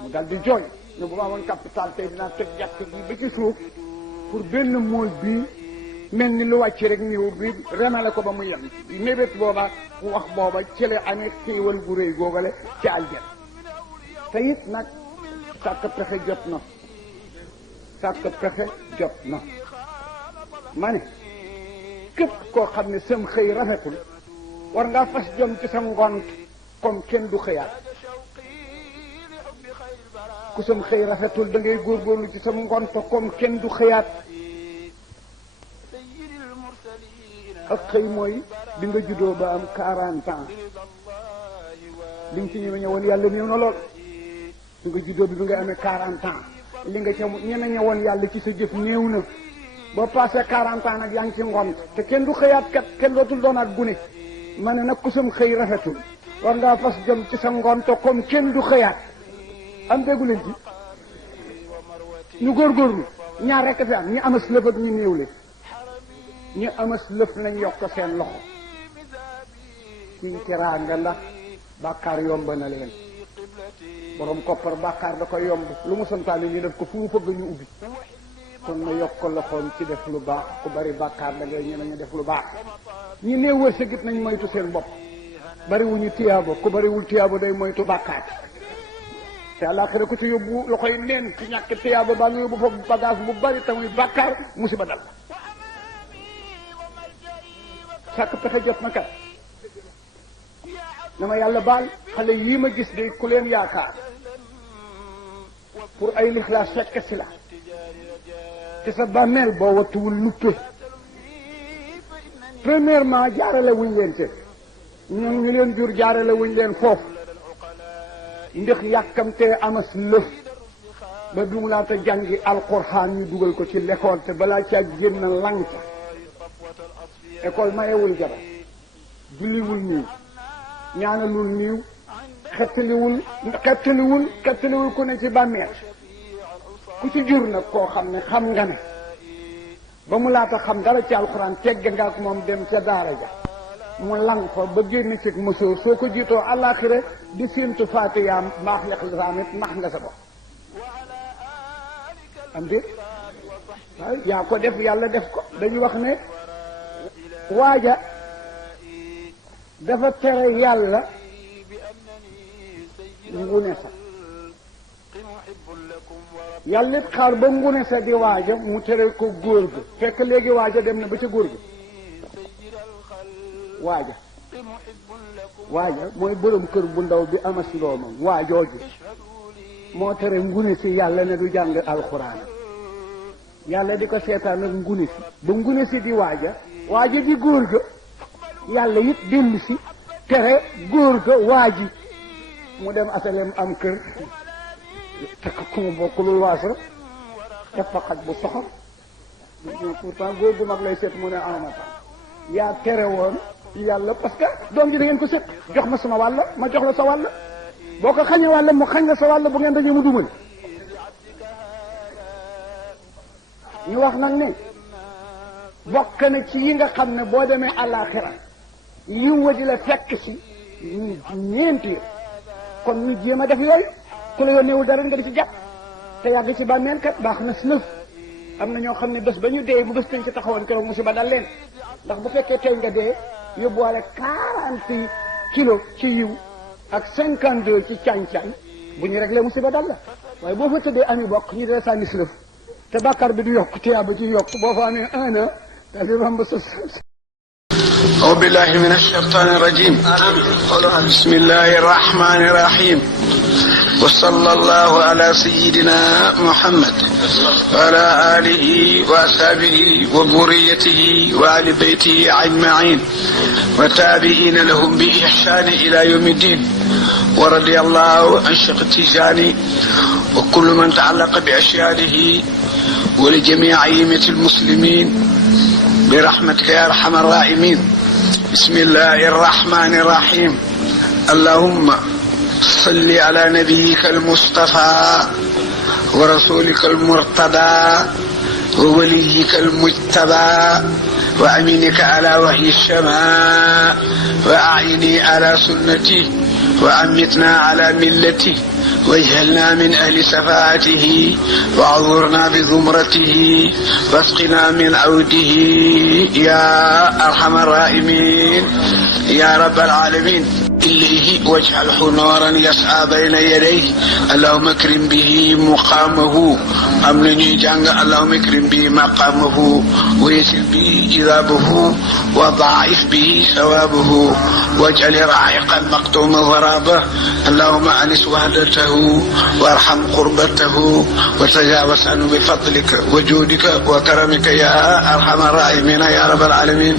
mu dal di jooy ne bu ma amoon capital tey dinaa teg jàkk bi ba ci suuf pour benn móol bii mel ni lu wàcc rek niw bi remale ko ba mu yem mébét booba wax booba ci la amee xéewal gu rëy googale ci aljan te it nag sàkk pexe jot na sàkk pexe jot na ma ne képp koo xam ne sam xëy rafetul war ngaa fas jom ci sa ngont comme kenn du xëyaat ku sam xëy rafetul da ngay góorgóorlu ci sam ngont comme kenn du xëyaat ak xëy mooy bi nga juddoo ba am 40 ans li nga ci ñëwoon yàlla néew na lool bi nga juddoo bi nga amee 40 ans li nga ca ñëwoon yàlla ci sa jëf néew na boo passé 40 ans nag yaa ngi ci ngont te kenn du xëyaat kat kenn dootul doonaat gune ma ne nag ku sam xëy rafetul war ngaa fas jëm ci sa ngont comme kenn du xëyaat am déggu leen ci ñu góorgóorlu ñaar rekk fi am ñi amas lëf ak ñu néew le ñi amas lëf nañ yokk seen loxo ci teraanga ndax bàkkaar yomb na leen borom koppar bàkkaar da ko yomb lu mu santaane ñu def ko fu mu fëgg ñu ubbi kon na yokk loxoom ci def lu baax ku bari bàkkaar da ngay ñeme ñu def lu baax ñi néew wërsëg nañ moytu seen bopp bariwuñu tiyaabo ku bariwul tiyaabo day moytu bàkkaar te àllaaxira ku ci yóbbu loxoy neen ci ñàkk tiyaabo baa nga yóbbu foofu bagage bu bari te muy bàkkaar musiba dal sàkk pexe jot na kat na ma yàlla baal xale yii ma gis de ku leen yaakaar pour ay lixlaas fekk si la te sa bàmmeel boo wattuwul luppe premièrement jaarale wuñ leen te ñoom ñu leen jur jaarale wuñ leen foofu ndax yàkkamtee amas lëf ba du mu laata jàngi alquran ñu dugal ko ci l'école te balaa caa génn lang ca école mayewul jabar julliwul niiw ñaanalul niiw xettaliwul ku ne ci bàmmeel ku ci jur nag koo xam ne xam nga ne ba mu laata xam dara ci alxuraan tegge nga ak moom dem ca daara ja mu lang fa ba génn ci mosoo soo ko jiitoo àllaaxira di séentu faatiyaam mbaax lislaam it nax nga sa bopp am de waaye yaa ko def yàlla def ko dañu wax ne waaja dafa tere yàlla ngune sa yàlla it xaar ba ngune sa di waaja mu tere ko góor ga fekk léegi waaja dem na ba ca góor ga waaja mooy borom kër bu ndaw bi amas ndoomam waajooju moo tere ngune si yàlla ne du jàng alxuraan yàlla di ko seetaan ak ngune si ba ngune si di waaja di góor ga yàlla it dellu si tere góor ga waaji mu dem asalem am kër takk ku mu bokkulul waasa def fa xaj bu soxor pourtant góor gu mag lay seet mu ne amata yaa tere woon yàlla parce que doom ji da ngeen ko seet jox ma sama wàll ma jox la sa wàll boo ko xañee wàll mu xañ la sa wàll bu ngeen dañee mu dumal ñu wax nag ne bokk na ci yi nga xam ne boo demee àllaaxira yiw wa di la fekk si ñeenti yëpp kon ñu jéem a def yooyu ku la yónneewul dara nga di ci jàpp te yàgg ci bàmmeel kat baax na si lëf am na ñoo xam ne bés ba ñu dee bu bés tañ ci taxawoon keroog musiba dal leen ndax bu fekkee tey nga dee yóbbuwaale 40 kilos ci yiw ak 52 ci caañ-caañ bu ñu réglé musiba dal la waaye boo fa tëddee ami bokk ñu dee sànni si lëf te bàkkaar bi du yokk tiyaaba ci yokk boo fa amee 1 an daal di romb sa أعوذ بالله من الشيطان الرجيم بسم الله الرحمن الرحيم وصلى الله على سيدنا محمد وعلى آله وأصحابه وذريته وآل بيته أجمعين وتابعين لهم بإحسان إلى يوم الدين ورضي الله عن شيخ التجاني وكل من تعلق بأشياده ولجميع أئمة المسلمين برحمتك يا أرحم الراحمين بسم الله الرحمن الرحيم اللهم صل على نبيك المصطفى ورسولك المرتضى ووليك المجتبى وأمينك على وحي السماء وأعيني على سنتي وأمتنا على ملتي واجعلنا من أهل شفاعته وعذرنا بزمرته واسقنا من عوده يا أرحم الراحمين يا رب العالمين إليه واجعله نورا يسعى بين يديه اللهم اكرم به مقامه أمنني جانغ اللهم اكرم به مقامه ويسر به جذابه وضاعف به ثوابه واجعل رعيق المقطوم غرابه اللهم أنس وحدته وارحم قربته وتجاوز عنه بفضلك وجودك وكرمك يا أرحم الراحمين يا رب العالمين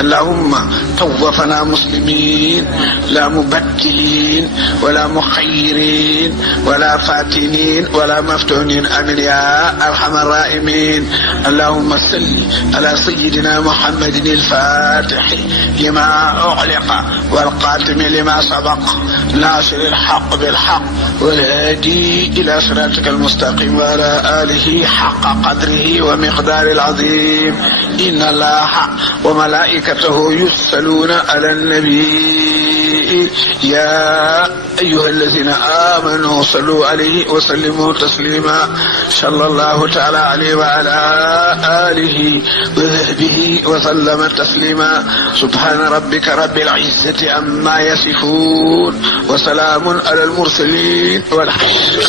اللهم توفنا مسلمين لا مبتلين ولا مخيرين ولا فاتنين ولا مفتونين امين يا ارحم الراحمين اللهم صل على سيدنا محمد الفاتح لما اغلق والقاتم لما سبق ناصر الحق بالحق والهادي الى صراطك المستقيم وعلى اله حق قدره ومقدار العظيم ان الله وملائكته يصلون على النبي يا أيها الذين آمنوا صلوا عليه وسلموا تسليما صلى الله تعالى عليه وعلى آله وصحبه وسلم تسليما سبحان ربك رب العزة عما يصفون وسلام على المرسلين والحمد لله.